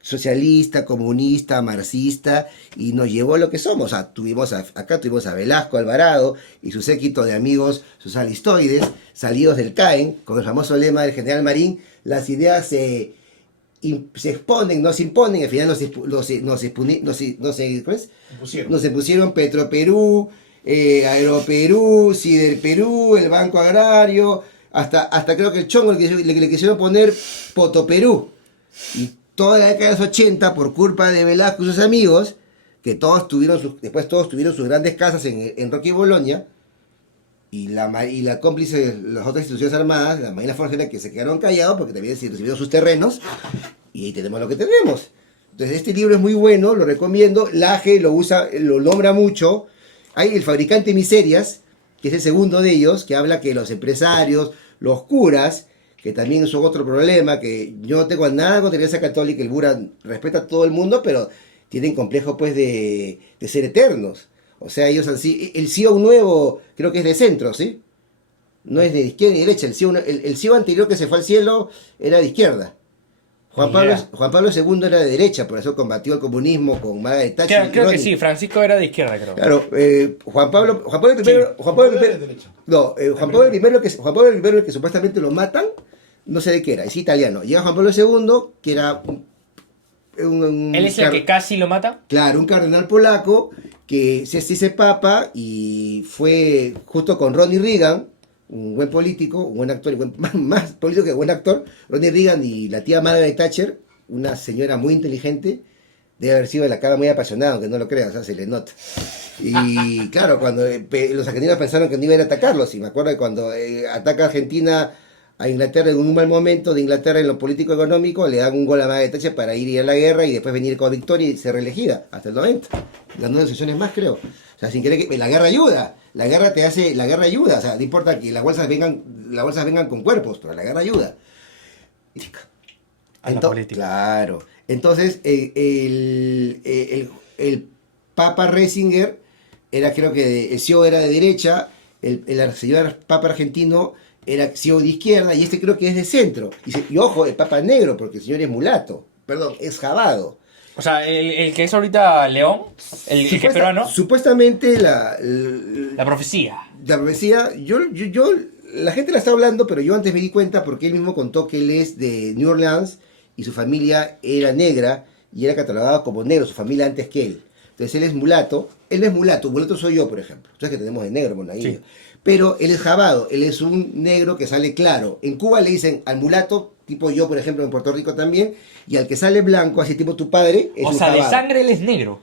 socialista, comunista, marxista, y nos llevó a lo que somos. O sea, acá tuvimos a Velasco Alvarado y su séquito de amigos socialistoides, salidos del CAEN, con el famoso lema del general Marín: las ideas se exponen, no se imponen. Al final nos impusieron Petroperú, Aeroperú, Siderperú, el Banco Agrario, hasta creo que el chongo le quisieron poner Potoperú. Y toda la década de los 80, por culpa de Velasco y sus amigos, que después todos tuvieron sus grandes casas en Roque y Bolonia, y la cómplice de las otras instituciones armadas, la Marina Forjera, que se quedaron callados porque también recibieron sus terrenos, y ahí tenemos lo que tenemos. Entonces este libro es muy bueno, lo recomiendo. Laje lo nombra mucho. Hay El Fabricante de Miserias, que es el segundo de ellos, que habla que los empresarios, los curas, que también son otro problema, que yo no tengo nada contra la Iglesia Católica, el Bura respeta a todo el mundo, pero tienen complejo pues de ser eternos. O sea, ellos así, el CEO nuevo creo que es de centro, ¿sí? No es de izquierda ni derecha, el CEO anterior que se fue al cielo era de izquierda. Juan Pablo II era de derecha, por eso combatió el comunismo con Margaret Thatcher. Creo que sí, Francisco era de izquierda, creo. Claro, Juan Pablo I, el que supuestamente lo matan, no sé de qué era, es italiano. Llega Juan Pablo II, que era ¿Él es el que casi lo mata? Claro, un cardenal polaco que se dice papa y fue justo con Ronnie Reagan, un buen político, un buen actor, más político que buen actor. Ronnie Reagan y la tía Margaret Thatcher, una señora muy inteligente, debe haber sido de la cara muy apasionada, aunque no lo creas, o sea, se le nota. Y claro, cuando los argentinos pensaron que no iba a ir a atacarlos, y me acuerdo que cuando ataca Argentina a Inglaterra en un mal momento de Inglaterra en lo político económico, le dan un gol a Margaret Thatcher para ir a la guerra y después venir con victoria y ser reelegida hasta el 90. Las 9 sesiones más, creo. O sea, sin querer que la guerra ayuda. La guerra ayuda. O sea, no importa que las bolsas vengan con cuerpos, pero la guerra ayuda. A la política. Claro. Entonces, el Papa Ratzinger era, creo que el CEO era de derecha, el señor Papa argentino era CEO de izquierda y este creo que es de centro. Y ojo, el Papa es negro porque el señor es mulato, perdón, es jabado. O sea, el que es ahorita León, el que es peruano. Supuestamente La profecía. la profecía, la gente la está hablando, pero yo antes me di cuenta porque él mismo contó que él es de New Orleans y su familia era negra y era catalogado como negro, su familia antes que él. Entonces él es mulato, él no es mulato, mulato soy yo, por ejemplo. Sabes que tenemos de negro, monaguillo. Sí. Pero él es jabado, él es un negro que sale claro. En Cuba le dicen al mulato, tipo yo, por ejemplo, en Puerto Rico también, y al que sale blanco, así tipo tu padre, es un jabado. O sea, de sangre él es negro.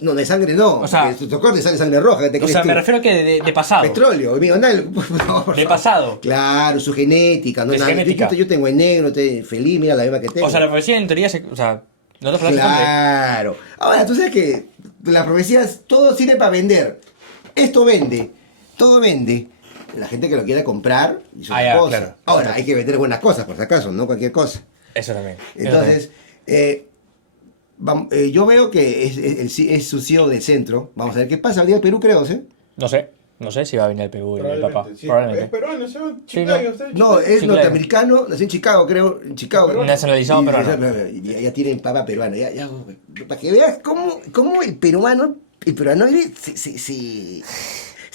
No, de sangre no. O sea, tu corte sale sangre roja. O sea, me refiero que de pasado. Petróleo, amigo, de pasado. Claro, su genética. No, nada. Genética. Yo tengo el negro, feliz, mira la misma que tengo. O sea, la profecía en teoría o sea, no te claro. Ahora, tú sabes que las profecías, todo sirve para vender. Esto vende, todo vende. La gente que lo quiera comprar y sus cosas. Claro. Ahora, hay que vender buenas cosas, por si acaso, no cualquier cosa. Eso también. Entonces, yo veo que es su CEO del centro. Vamos a ver qué pasa. El día del Perú, creo, ¿sí? No sé si va a venir el Perú el papá. Sí. Probablemente. Es peruano, ¿sí? Chicago, no, es norteamericano, nació en Chicago, creo. En Chicago. Nacionalizado peruano. Ya tienen papá peruano. Para que veas cómo el peruano se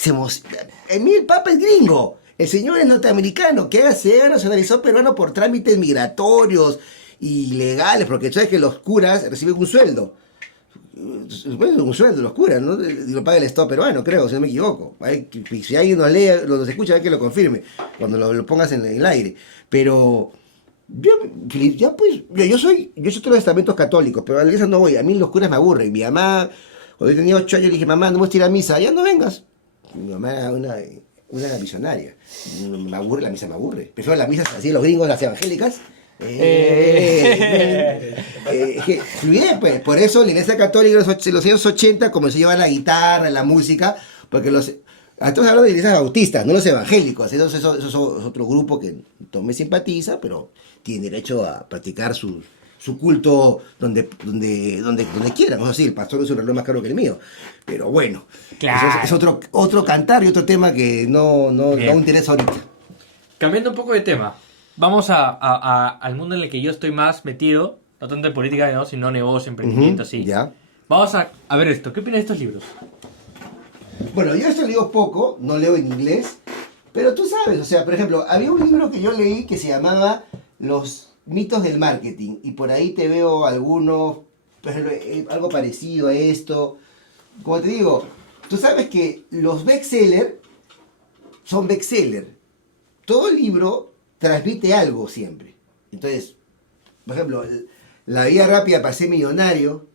emociona. En mí el papa es gringo. El señor es norteamericano. Se ha nacionalizado peruano por trámites migratorios y legales, porque sabes que los curas reciben un sueldo. Un sueldo, los curas, ¿no? Y lo paga el Estado peruano, creo, si no me equivoco. Si alguien nos lee, nos escucha, hay que lo confirme, cuando lo pongas en el aire. Pero yo soy todos los estamentos católicos, pero a la iglesia no voy. A mí los curas me aburren. Mi mamá, cuando yo tenía 8 años, le dije, mamá, no voy a ir a misa, ya no vengas. Mi mamá era una visionaria. Me aburre, la misa me aburre. Prefiero las misas así de los gringos, las evangélicas. Fluye, pues. Por eso la iglesia católica en los años 80 comenzó a llevar la guitarra, la música, porque estamos hablando de iglesias bautistas, no los evangélicos. Eso es otro grupo que no me simpatiza, pero tiene derecho a practicar su culto donde quieran. No sé si el pastor es un reloj más caro que el mío. Pero bueno, claro. Es otro cantar y otro tema que no interesa ahorita. Cambiando un poco de tema. Vamos al mundo en el que yo estoy más metido, no tanto en política, ¿no? Sino negocio, emprendimiento, así. Ya. Vamos a ver esto. ¿Qué opinas de estos libros? Bueno, yo esto leo poco, no leo en inglés, pero tú sabes, o sea, por ejemplo, había un libro que yo leí que se llamaba Los mitos del marketing, y por ahí te veo algunos, algo parecido a esto. Como te digo, tú sabes que los bestsellers son bestsellers. Todo libro transmite algo siempre. Entonces, por ejemplo, La vida rápida para ser millonario,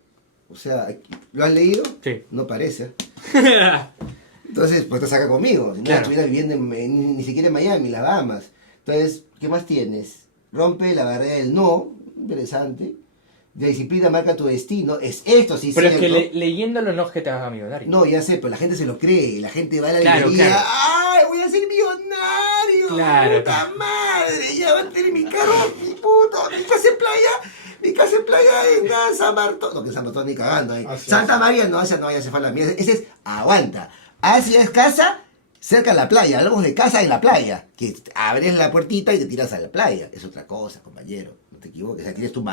o sea, ¿lo has leído? Sí. No parece. Entonces, pues te saca conmigo. Si no estuviera viviendo ni siquiera en Miami, las Bahamas. Entonces, ¿qué más tienes? Rompe la barrera del no, interesante. La disciplina marca tu destino. Esto sí, pero cierto. Es que leyéndolo no es que te hagas millonario. No, ya sé, pero la gente se lo cree. La gente va a la librería. Claro. ¡Ay, voy a ser millonario! Claro. ¡Puta madre! Ya va a tener mi carro, mi casa en playa en San Martín. No, que San Martín ni cagando ahí. Santa María, no, esa no vaya a hacer la mía. Ese es aguanta. Así es casa cerca de la playa. Hablamos de casa en la playa. Que abres la puertita y te tiras a la playa. Es otra cosa, compañero. No te equivoques. O sea, tienes tu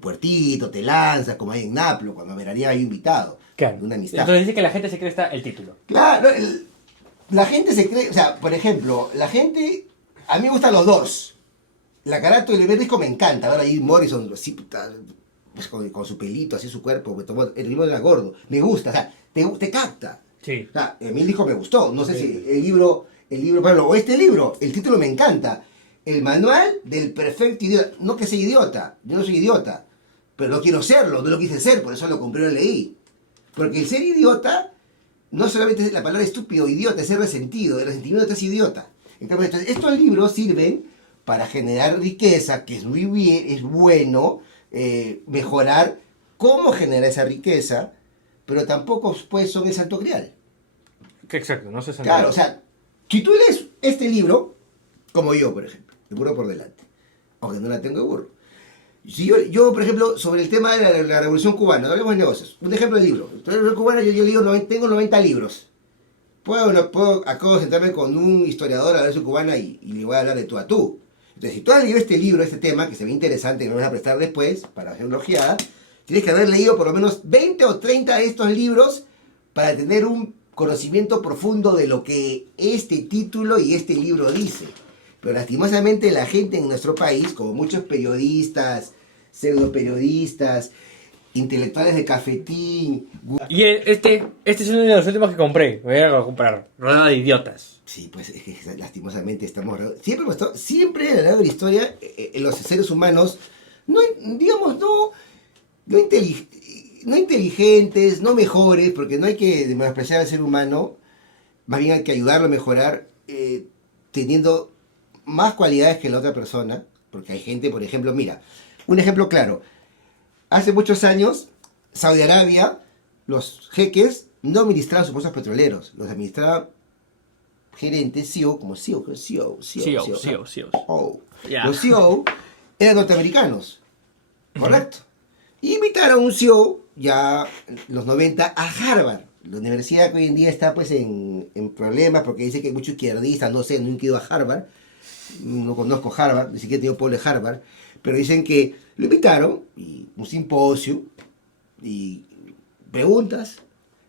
puertito, te lanzas, como hay en Naplo, cuando veraría hay invitado. Claro. Una amistad. Entonces dice que la gente se cree el título. Claro, la gente se cree, o sea, por ejemplo, a mí me gustan los dos. La Carato y el bebé disco me encanta. Ahora ahí Morrison, así, pues, con su pelito, así su cuerpo, el ritmo era gordo. Me gusta, o sea, te capta. Sí. O sea, a mí el disco me gustó. No sé si el libro, por ejemplo, o este libro, el título me encanta. El manual del perfecto idiota. No que sea idiota, yo no soy idiota, pero no quiero serlo, no lo quise ser, por eso lo compré y lo leí. Porque el ser idiota, no solamente es la palabra estúpido o idiota, es ser resentido, el resentimiento es idiota. Entonces, estos libros sirven para generar riqueza, que es muy bien, es bueno, mejorar cómo generar esa riqueza, pero tampoco pues son el santo grial. Exacto, no sé. Claro, o sea, si tú lees este libro, como yo, por ejemplo, el burro por delante, aunque no la tengo de burro. Si yo, por ejemplo, sobre el tema de la Revolución Cubana, no hablemos de negocios, un ejemplo de libro. La Revolución Cubana, yo tengo 90 libros. acabo de sentarme con un historiador a la su cubana y le voy a hablar de tú a tú. Entonces, si tú has leído este libro, este tema, que se ve interesante, que me vas a prestar después, para hacer una ojeada, tienes que haber leído por lo menos 20 o 30 de estos libros para tener un conocimiento profundo de lo que este título y este libro dice. Pero lastimosamente la gente en nuestro país, como muchos periodistas, pseudo periodistas, intelectuales de cafetín... Y este es uno de los últimos que compré. Voy a comprar. Rodada de idiotas. Sí, pues lastimosamente estamos... Siempre a lo largo de la historia, los seres humanos, no inteligentes, no mejores, porque no hay que menospreciar al ser humano, más bien hay que ayudarlo a mejorar, teniendo más cualidades que la otra persona, porque hay gente, por ejemplo, mira, un ejemplo claro, hace muchos años, Saudi Arabia, los jeques no administraban sus pozos petroleros, los administraban gerentes, CEO, como CEO. Yeah. Los CEO eran norteamericanos, correcto. Y invitaron a un CEO, ya en los 90, a Harvard. La universidad que hoy en día está pues en problemas porque dice que hay muchos izquierdistas, no sé, nunca he ido a Harvard, no conozco Harvard, ni siquiera he tenido pueblo de Harvard, pero dicen que lo invitaron, y un simposio, y preguntas,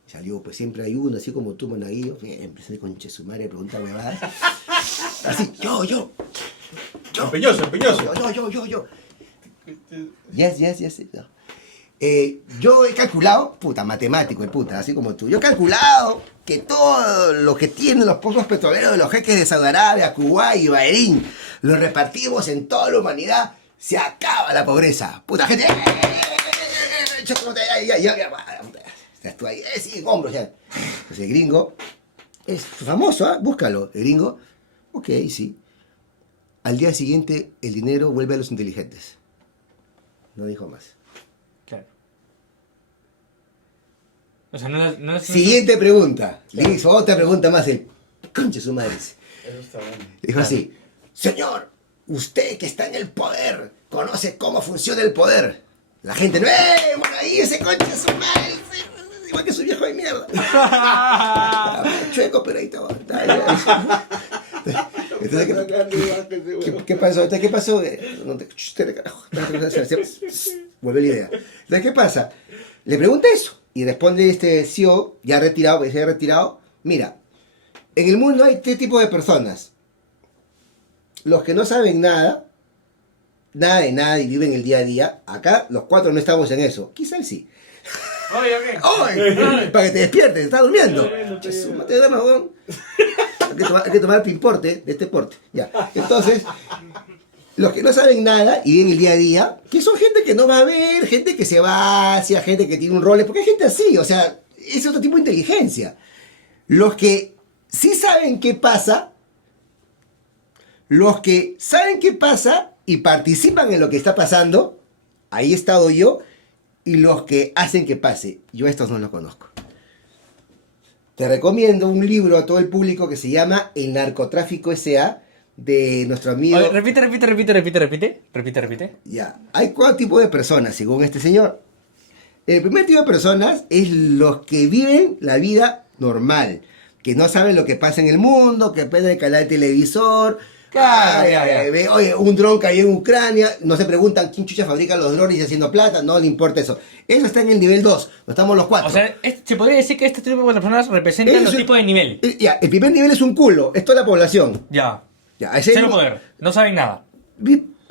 salió, pues siempre hay uno, así como tú, Monaguillo, empecé de conche su madre, pregunta huevadas, así, yo. Empeñoso. Yo. Yes. No. Yo he calculado, matemático el puta, así como tú. Yo he calculado que todo lo que tienen los pozos petroleros de los jeques de Saudi Arabia, Kuwait y Bahrein, lo repartimos en toda la humanidad, se acaba la pobreza. Puta gente. Estás tú ahí, sí, hombros ya. Entonces el gringo es famoso, búscalo. El gringo, ok, sí. Al día siguiente el dinero vuelve a los inteligentes. No dijo más. Claro. O sea, no es... Siguiente pregunta. Le hizo otra pregunta más. El conche su madre. Eso está bueno. Dijo así: señor, usted que está en el poder, conoce cómo funciona el poder. La gente, bueno, ahí ese conche su madre. Igual que su viejo de mierda. Chueco, pero ahí está. Entonces, ¿qué pasó? Entonces, ¿qué pasó? Vuelve la idea. Entonces, ¿qué pasa? Le pregunta eso y responde este CEO, ya retirado, porque se ha retirado. Mira, en el mundo hay tres tipos de personas. Los que no saben nada de nada y viven el día a día. Acá los cuatro no estamos en eso. Quizá él sí. ¡Oye! Para que te despiertes, estás durmiendo. Te duermas, weón. Hay que tomar pimporte de este porte. Ya. Entonces, los que no saben nada y viven el día a día, que son gente que no va a ver, gente que se va hacia, gente que tiene un rol, porque hay gente así, o sea, es otro tipo de inteligencia. Los que sí saben qué pasa, y participan en lo que está pasando, ahí he estado yo, y los que hacen que pase, yo estos no los conozco. Te recomiendo un libro a todo el público que se llama El narcotráfico S.A. de nuestro amigo... Oye, repite. Ya, hay cuatro tipos de personas, según este señor. El primer tipo de personas es los que viven la vida normal, que no saben lo que pasa en el mundo, que prenden el canal de televisor... Oye, un dron cayó en Ucrania, no se preguntan quién chucha fabrica los drones y haciendo plata, no le importa eso. Eso está en el nivel 2, no estamos los cuatro. O sea, se podría decir que este tipo de personas representan los tipos de nivel. Ya, el primer nivel es un culo, es toda la población. Ya. Ese Cero poder, no saben nada.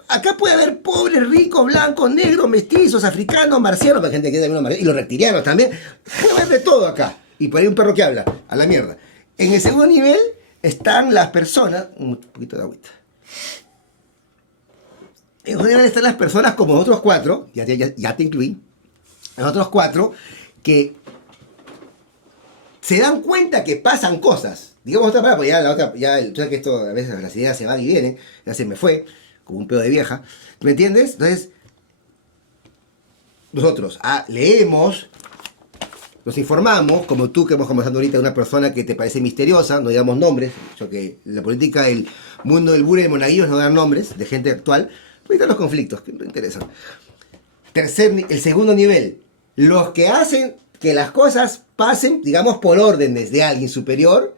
Acá puede haber pobres, ricos, blancos, negros, mestizos, africanos, marcianos, hay gente que también y los reptilianos también. Puede haber de todo acá. Y por ahí un perro que habla, a la mierda. En el segundo nivel están las personas, un poquito de agüita. En general están las personas como nosotros cuatro, ya te incluí, nosotros cuatro, que se dan cuenta que pasan cosas. Digamos otra palabra, porque ya la otra, tú sabes que esto a veces las ideas se van y vienen, ya se me fue, como un pedo de vieja, ¿me entiendes? Entonces, nosotros leemos, nos informamos, como tú que hemos conversado ahorita de una persona que te parece misteriosa, no digamos nombres, que la política, el mundo del bure de monaguillos no dan nombres de gente actual, ahorita los conflictos, que no interesan. El segundo nivel, los que hacen que las cosas pasen, digamos, por órdenes de alguien superior,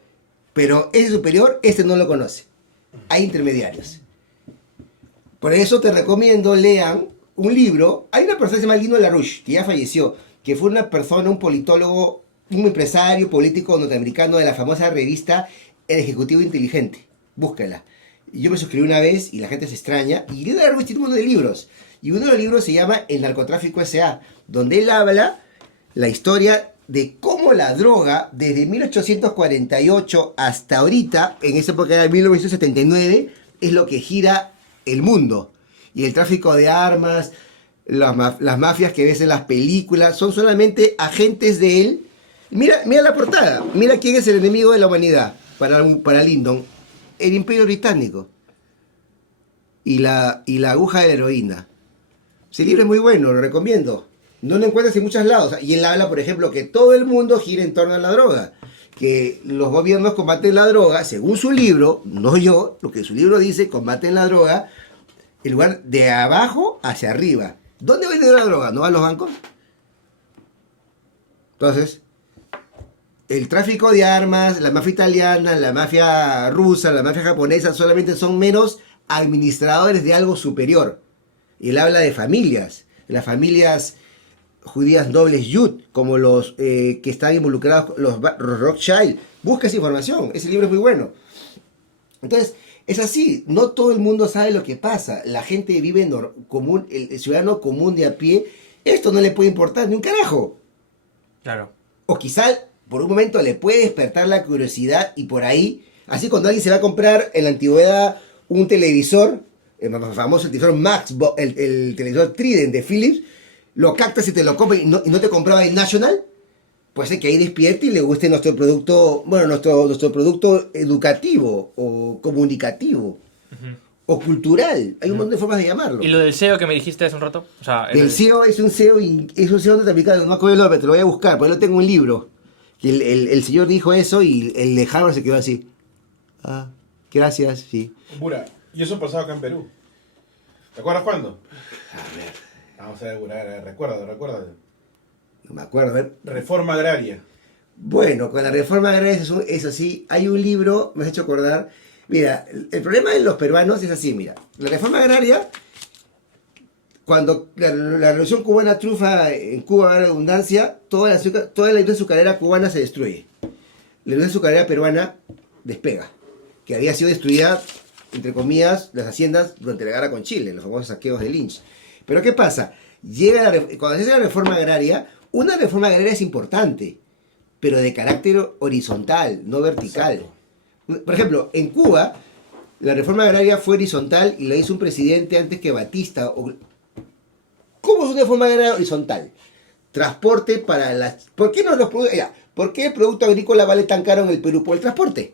Pero ese superior, este no lo conoce. Hay intermediarios. Por eso te recomiendo lean un libro. Hay una persona que se llama Lino LaRouche, que ya falleció, que fue una persona, un politólogo, un empresario político norteamericano de la famosa revista El Ejecutivo Inteligente. Búscala. Yo me suscribí una vez y la gente se extraña. Y Lino LaRouche tiene un montón de libros. Y uno de los libros se llama El Narcotráfico S.A., donde él habla la historia de cómo la droga, desde 1848 hasta ahorita, en esa época era 1979, es lo que gira el mundo. Y el tráfico de armas, las mafias que ves en las películas, son solamente agentes de él. Mira la portada, mira quién es el enemigo de la humanidad para Lyndon, el Imperio Británico. Y la aguja de la heroína. Ese libro es muy bueno, lo recomiendo. No lo encuentras en muchos lados. Y él habla, por ejemplo, que todo el mundo gira en torno a la droga. Que los gobiernos combaten la droga, según su libro, no yo, lo que su libro dice, combaten la droga, en lugar de abajo hacia arriba. ¿Dónde viene la droga? ¿No va a los bancos? Entonces, el tráfico de armas, la mafia italiana, la mafia rusa, la mafia japonesa, solamente son menos administradores de algo superior. Y él habla de familias, las familias judías nobles Yud, como los que están involucrados, los Rothschild. Busca esa información, ese libro es muy bueno. Entonces, es así, no todo el mundo sabe lo que pasa. La gente vive común, el ciudadano común de a pie, esto no le puede importar ni un carajo. Claro. O quizá por un momento le puede despertar la curiosidad y por ahí, así cuando alguien se va a comprar en la antigüedad un televisor, el famoso televisor Max, el televisor Trident de Philips, lo captas y te lo compras y no te compraba el National, puede ser que ahí despierte y le guste nuestro producto, bueno, nuestro producto educativo o comunicativo o cultural. Hay un montón de formas de llamarlo. ¿Y lo del SEO que me dijiste hace un rato? O sea, El SEO es un SEO norteamericano, no me acuerdo el nombre, te lo voy a buscar, porque lo tengo en un libro. Que el señor dijo eso y el de Harvard se quedó así. Ah, gracias, sí. Bura, y eso pasaba acá en Perú. ¿Te acuerdas cuándo? A ver, Vamos a ver, Bura, recuerda. no me acuerdo, a ver. Reforma agraria. Bueno, con la reforma agraria es así. Hay un libro, me has hecho acordar. Mira, el problema de los peruanos es así, mira. La reforma agraria, cuando la revolución cubana triunfa en Cuba, a redundancia, toda la industria azucarera cubana se destruye. La industria azucarera peruana despega, que había sido destruida, entre comillas, las haciendas durante la guerra con Chile, los famosos saqueos de Lynch. Pero ¿qué pasa? Cuando se hace la reforma agraria, una reforma agraria es importante, pero de carácter horizontal, no vertical. Exacto. Por ejemplo, en Cuba, la reforma agraria fue horizontal y la hizo un presidente antes que Batista. ¿Cómo es una reforma agraria horizontal? Transporte para las... ¿Por qué el producto agrícola vale tan caro en el Perú? Por el transporte.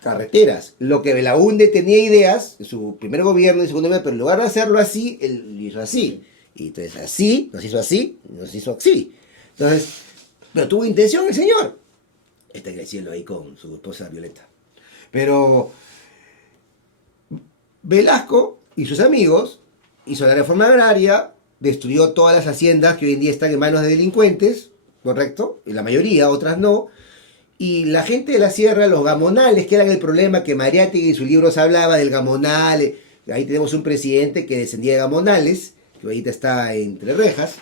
Carreteras. Lo que Belaúnde tenía ideas, en su primer gobierno y segundo gobierno, pero en lugar de hacerlo así, él lo hizo así. Y entonces así, nos hizo así, nos hizo así. Entonces, pero tuvo intención el señor. Está creciendo ahí con su esposa Violeta. Pero Velasco y sus amigos hizo la reforma agraria, destruyó todas las haciendas que hoy en día están en manos de delincuentes, ¿correcto? Y la mayoría, otras no. Y la gente de la sierra, los gamonales, que eran el problema que Mariátegui en sus libros hablaba del gamonal. Ahí tenemos un presidente que descendía de gamonales, que ahorita está entre rejas,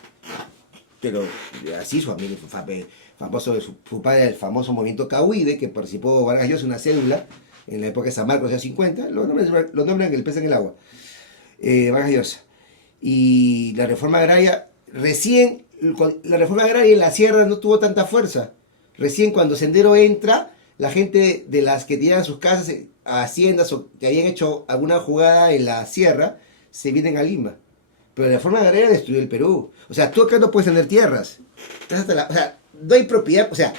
pero así su amigo famoso, su padre del famoso movimiento Cahuide, que participó Vargas Llosa, una cédula en la época de San Marcos, de los 50, lo nombran el pez en el agua, Vargas Llosa. Y la reforma agraria, la reforma agraria en la sierra no tuvo tanta fuerza. Recién cuando Sendero entra, la gente de las que tenían sus casas, haciendas o que habían hecho alguna jugada en la sierra, se vienen a Lima. Pero la reforma agraria destruyó el Perú. O sea, tú acá no puedes tener tierras. O sea, no hay propiedad. O sea,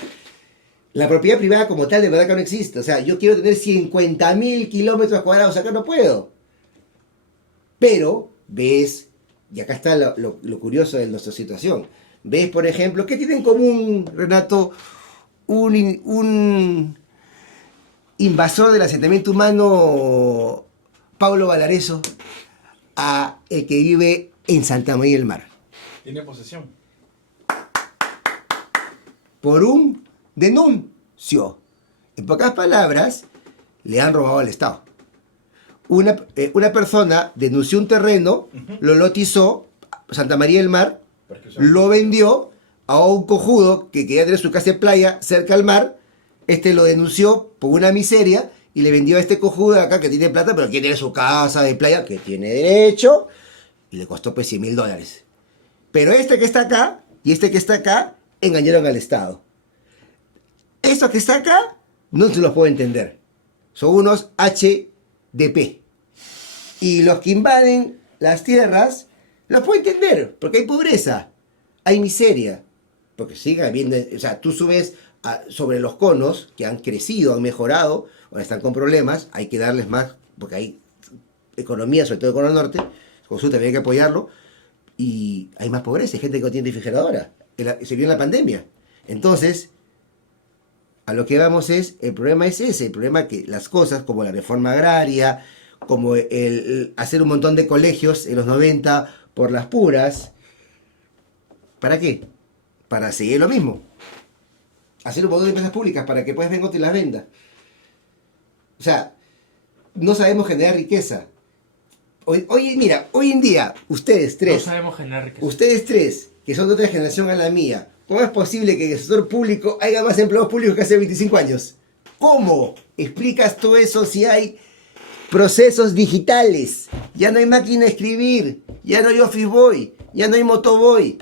la propiedad privada como tal de verdad que no existe. O sea, yo quiero tener 50.000 kilómetros cuadrados, acá no puedo. Pero ves, y acá está lo curioso de nuestra situación. Ves, por ejemplo, ¿qué tiene en común, Renato, un invasor del asentamiento humano, Pablo Valareso, a el que vive en Santa María del Mar? Tiene posesión. Por un denuncio. En pocas palabras, le han robado al Estado. Una persona denunció un terreno, lo lotizó, Santa María del Mar, lo vendió a un cojudo que quería tener su casa de playa cerca al mar. Este lo denunció por una miseria y le vendió a este cojudo de acá que tiene plata, pero quiere tener su casa de playa, que tiene derecho, y le costó pues $100,000. Pero este que está acá y este que está acá engañaron al Estado. Estos que está acá no se los puedo entender. Son unos HDP. Y los que invaden las tierras los puedo entender, porque hay pobreza, hay miseria. Porque sigue habiendo, o sea, tú subes sobre los conos que han crecido, han mejorado, ahora están con problemas, hay que darles más, porque hay economía, sobre todo con el norte, con sur también hay que apoyarlo, y hay más pobreza, hay gente que no tiene refrigeradora, se vio en la pandemia. Entonces, a lo que vamos el problema es ese, el problema que las cosas como la reforma agraria, como el hacer un montón de colegios en los 90 por las puras, ¿para qué? Para seguir lo mismo. Hacer un montón de empresas públicas para que después venga otro y las venda. O sea, no sabemos generar riqueza. Mira, hoy en día, ustedes tres, No sabemos generar riqueza. ustedes tres, que son de otra generación a la mía, ¿cómo es posible que en el sector público haya más empleados públicos que hace 25 años? ¿Cómo explicas tú eso si hay procesos digitales? Ya no hay máquina de escribir, ya no hay Office Boy, ya no hay Motoboy.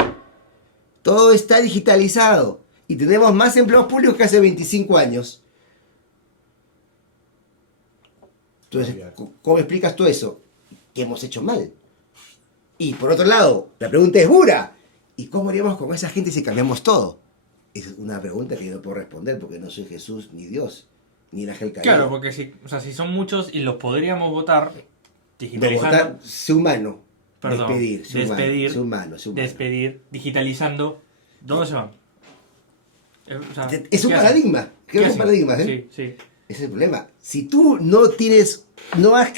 Todo está digitalizado y tenemos más empleados públicos que hace 25 años. Entonces, ¿cómo explicas tú eso? ¿Qué hemos hecho mal? Y por otro lado, la pregunta es dura. ¿Y cómo haríamos con esa gente si cambiamos todo? Es una pregunta que yo no puedo responder porque no soy Jesús ni Dios, ni el ángel caído. Claro, porque si son muchos y los podríamos votar De digitalizando. votar, ser humano. Perdón, Despedir, ser despedir, humano, ser humano. despedir, digitalizando. ¿Dónde se van? O sea, Es un ¿qué paradigma. hacen? Creo que es un hacen? paradigma, ¿eh? Sí, sí. Ese es el problema. Si tú no has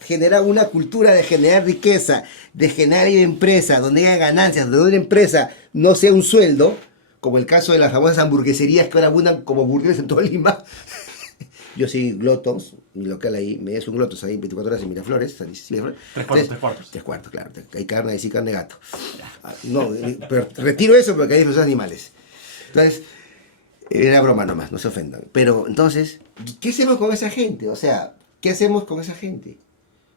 generado una cultura de generar riqueza, de generar empresa, donde haya ganancias, donde una empresa no sea un sueldo, como el caso de las famosas hamburgueserías que ahora abundan como burgueses en todo Lima. Yo soy Glotons, mi local ahí, me es un Glotons ahí 24 horas en Miraflores. Tres cuartos. Tres cuartos, claro. Hay carne, sí, carne de gato. No, pero retiro eso porque hay esos animales. Entonces, era broma nomás, no se ofendan. Pero entonces, ¿qué hacemos con esa gente? O sea, ¿qué hacemos con esa gente?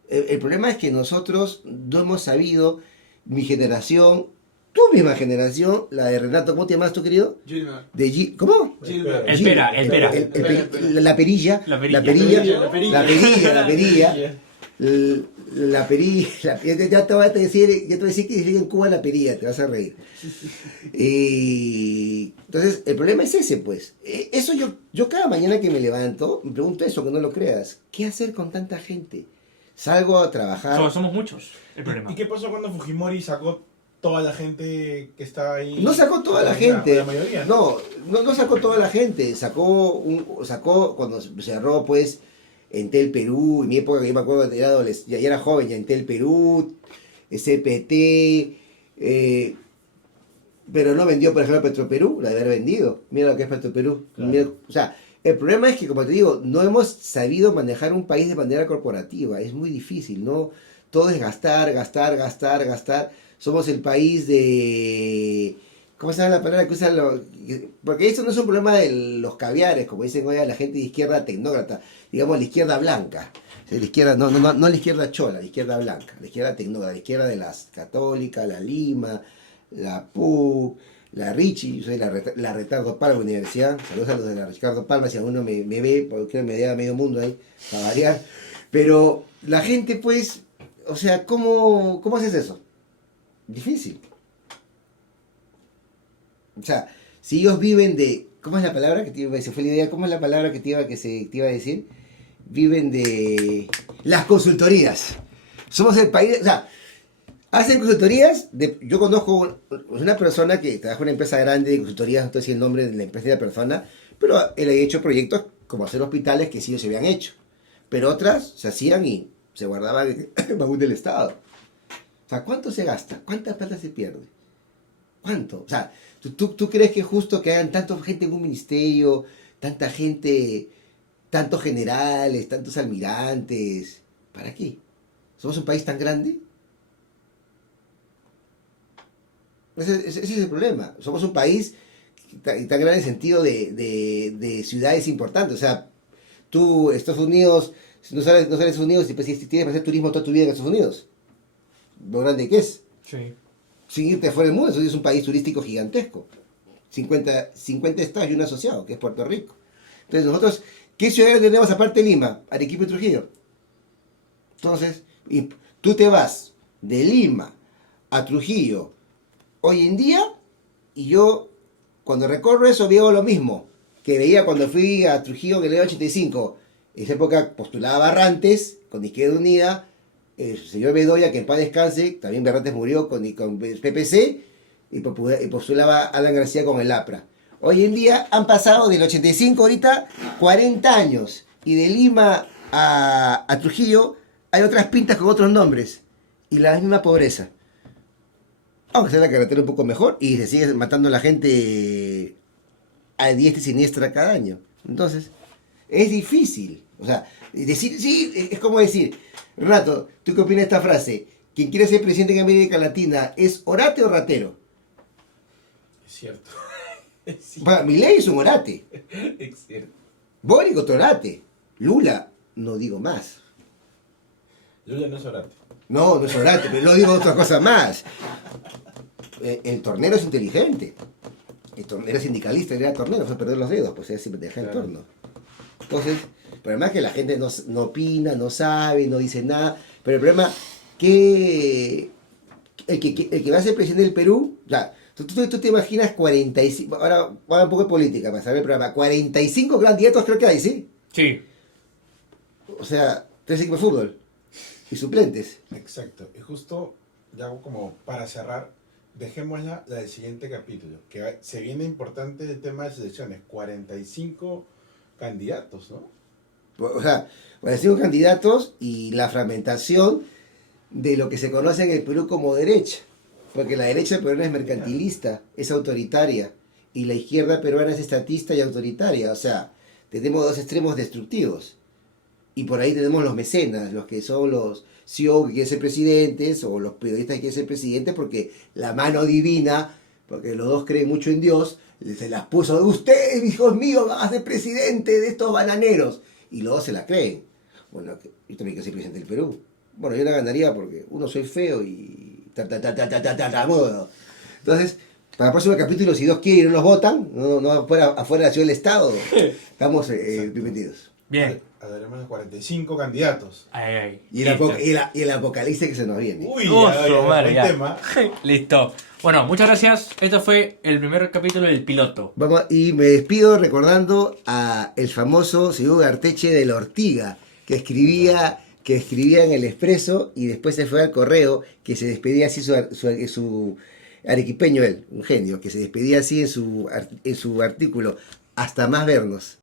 El problema es que nosotros no hemos sabido, mi generación, tu misma generación, la de Renato, ¿cómo te llamas tú, querido? Gilbert. ¿Cómo? Gilbert. Espera. La perilla. La La perilla. perilla. Ya te voy a decir que significa en Cuba la perilla, te vas a reír. Entonces, el problema es ese, pues. Eso yo cada mañana que me levanto, me pregunto eso, que no lo creas. ¿Qué hacer con tanta gente? Salgo a trabajar. Somos muchos, el problema. ¿Y qué pasó cuando Fujimori sacó toda la gente que estaba ahí? No sacó toda la gente. La mayoría. No sacó toda la gente. Sacó cuando cerró, pues, Entel Perú. En mi época, que yo me acuerdo, ya era joven, ya Entel Perú, CPT, pero no vendió, por ejemplo, Petroperú, la de haber vendido. Mira lo que es Petroperú. Claro. Mira, o sea, el problema es que, como te digo, no hemos sabido manejar un país de manera corporativa. Es muy difícil, ¿no? Todo es gastar. Somos el país de... ¿Cómo se llama la palabra que usan los...? Porque eso no es un problema de los caviares, como dicen hoy a la gente de izquierda tecnócrata, digamos la izquierda blanca. O sea, la izquierda, no la izquierda chola, la izquierda blanca, la izquierda tecnócrata, la izquierda de las católicas, la Lima, la PUC, la Richie, yo soy la Ricardo Palma Universidad. Saludos a los de la Ricardo Palma, si alguno me ve, porque me da medio mundo ahí, para variar. Pero la gente, pues, o sea, ¿cómo haces eso? Difícil. O sea, si ellos viven de... ¿Cómo es la palabra que te iba a decir? Fue la idea. ¿Cómo es la palabra que te iba a decir? Viven de... Las consultorías. Somos el país... O sea, hacen consultorías. Yo conozco una persona que trabaja en una empresa grande de consultorías, no sé si el nombre de la empresa de la persona, pero él ha hecho proyectos como hacer hospitales que sí no se habían hecho. Pero otras se hacían y se guardaban en el baúl del Estado. O sea, ¿cuánto se gasta? ¿Cuánta plata se pierde? ¿Cuánto? O sea, ¿tú crees que es justo que hayan tanta gente en un ministerio, tanta gente, tantos generales, tantos almirantes. ¿Para qué? ¿Somos un país tan grande? Ese es el problema. Somos un país tan grande en el sentido de ciudades importantes. O sea, tú, Estados Unidos, si no sales de Estados Unidos y pues, si tienes que hacer turismo toda tu vida en Estados Unidos. Lo grande que es. Sí. Sin irte afuera del mundo, eso es un país turístico gigantesco. 50 estados y un asociado, que es Puerto Rico. Entonces nosotros, ¿qué ciudades tenemos aparte de Lima? Arequipa y Trujillo. Entonces, y tú te vas de Lima a Trujillo hoy en día, y yo cuando recorro eso veo lo mismo que veía cuando fui a Trujillo en el año 85. En esa época postulaba Barrantes con Izquierda Unida, el señor Bedoya, que en paz descanse, también Barrantes murió con PPC, y postulaba Alan García con el APRA. Hoy en día han pasado del 85 ahorita 40 años, y de Lima a Trujillo hay otras pintas con otros nombres y la misma pobreza. Aunque sea la carretera un poco mejor y se sigue matando a la gente a diestra y siniestra cada año. Entonces, es difícil. O sea, decir, sí, es como decir, Renato, ¿tú qué opinas de esta frase? ¿Quien quiere ser presidente en América Latina es orate o ratero? Es cierto. Es cierto. Bueno, Milei es un orate. Es cierto. Boric otro orate. Lula, no digo más. Lula no es orate. No, no es orate, pero no digo otra cosa más. El tornero es inteligente. Era sindicalista, era tornero, fue a perder los dedos, pues él siempre deja el Claro. torno. Entonces, el problema es que la gente no opina, no sabe, no dice nada. Pero el problema que el que va a ser presidente del Perú, o sea, tú te imaginas 45, ahora va un poco de política para saber el programa, 45 candidatos creo que hay, ¿sí? Sí. O sea, 3 equipos de fútbol y suplentes. Exacto. Y justo, ya como para cerrar, dejémosla la del siguiente capítulo, que se viene importante el tema de selecciones. 45 candidatos, ¿no? O sea, 45 candidatos y la fragmentación de lo que se conoce en el Perú como derecha. Porque la derecha peruana es mercantilista, es autoritaria, y la izquierda peruana es estatista y autoritaria. O sea, tenemos dos extremos destructivos. Y por ahí tenemos los mecenas, los que son los CEO que quieren ser presidentes, o los periodistas que quieren ser presidentes, porque la mano divina, porque los dos creen mucho en Dios, se las puso, ustedes, hijos míos, van a ser presidente de estos bananeros. Y los dos se la creen. Bueno, yo también quiero ser presidente del Perú. Bueno, yo la ganaría porque uno, soy feo y tartamudo. Entonces, para el próximo capítulo, si Dios quiere y no nos votan, no afuera de la ciudad del Estado, estamos bienvenidos. Bien. Hablaremos de 45 candidatos. Ay, ay. Y Listo. el apocalipsis que se nos viene. Uy, Oh, ya, su ya, madre, buen ya. tema. Listo. Bueno, muchas gracias. Esto fue el primer capítulo del piloto. Vamos, y me despido recordando a el famoso señor Garteche de la Ortiga, que escribía en el Expreso y después se fue al Correo, que se despedía así su arequipeño él, un genio, que se despedía así en su artículo, hasta más vernos.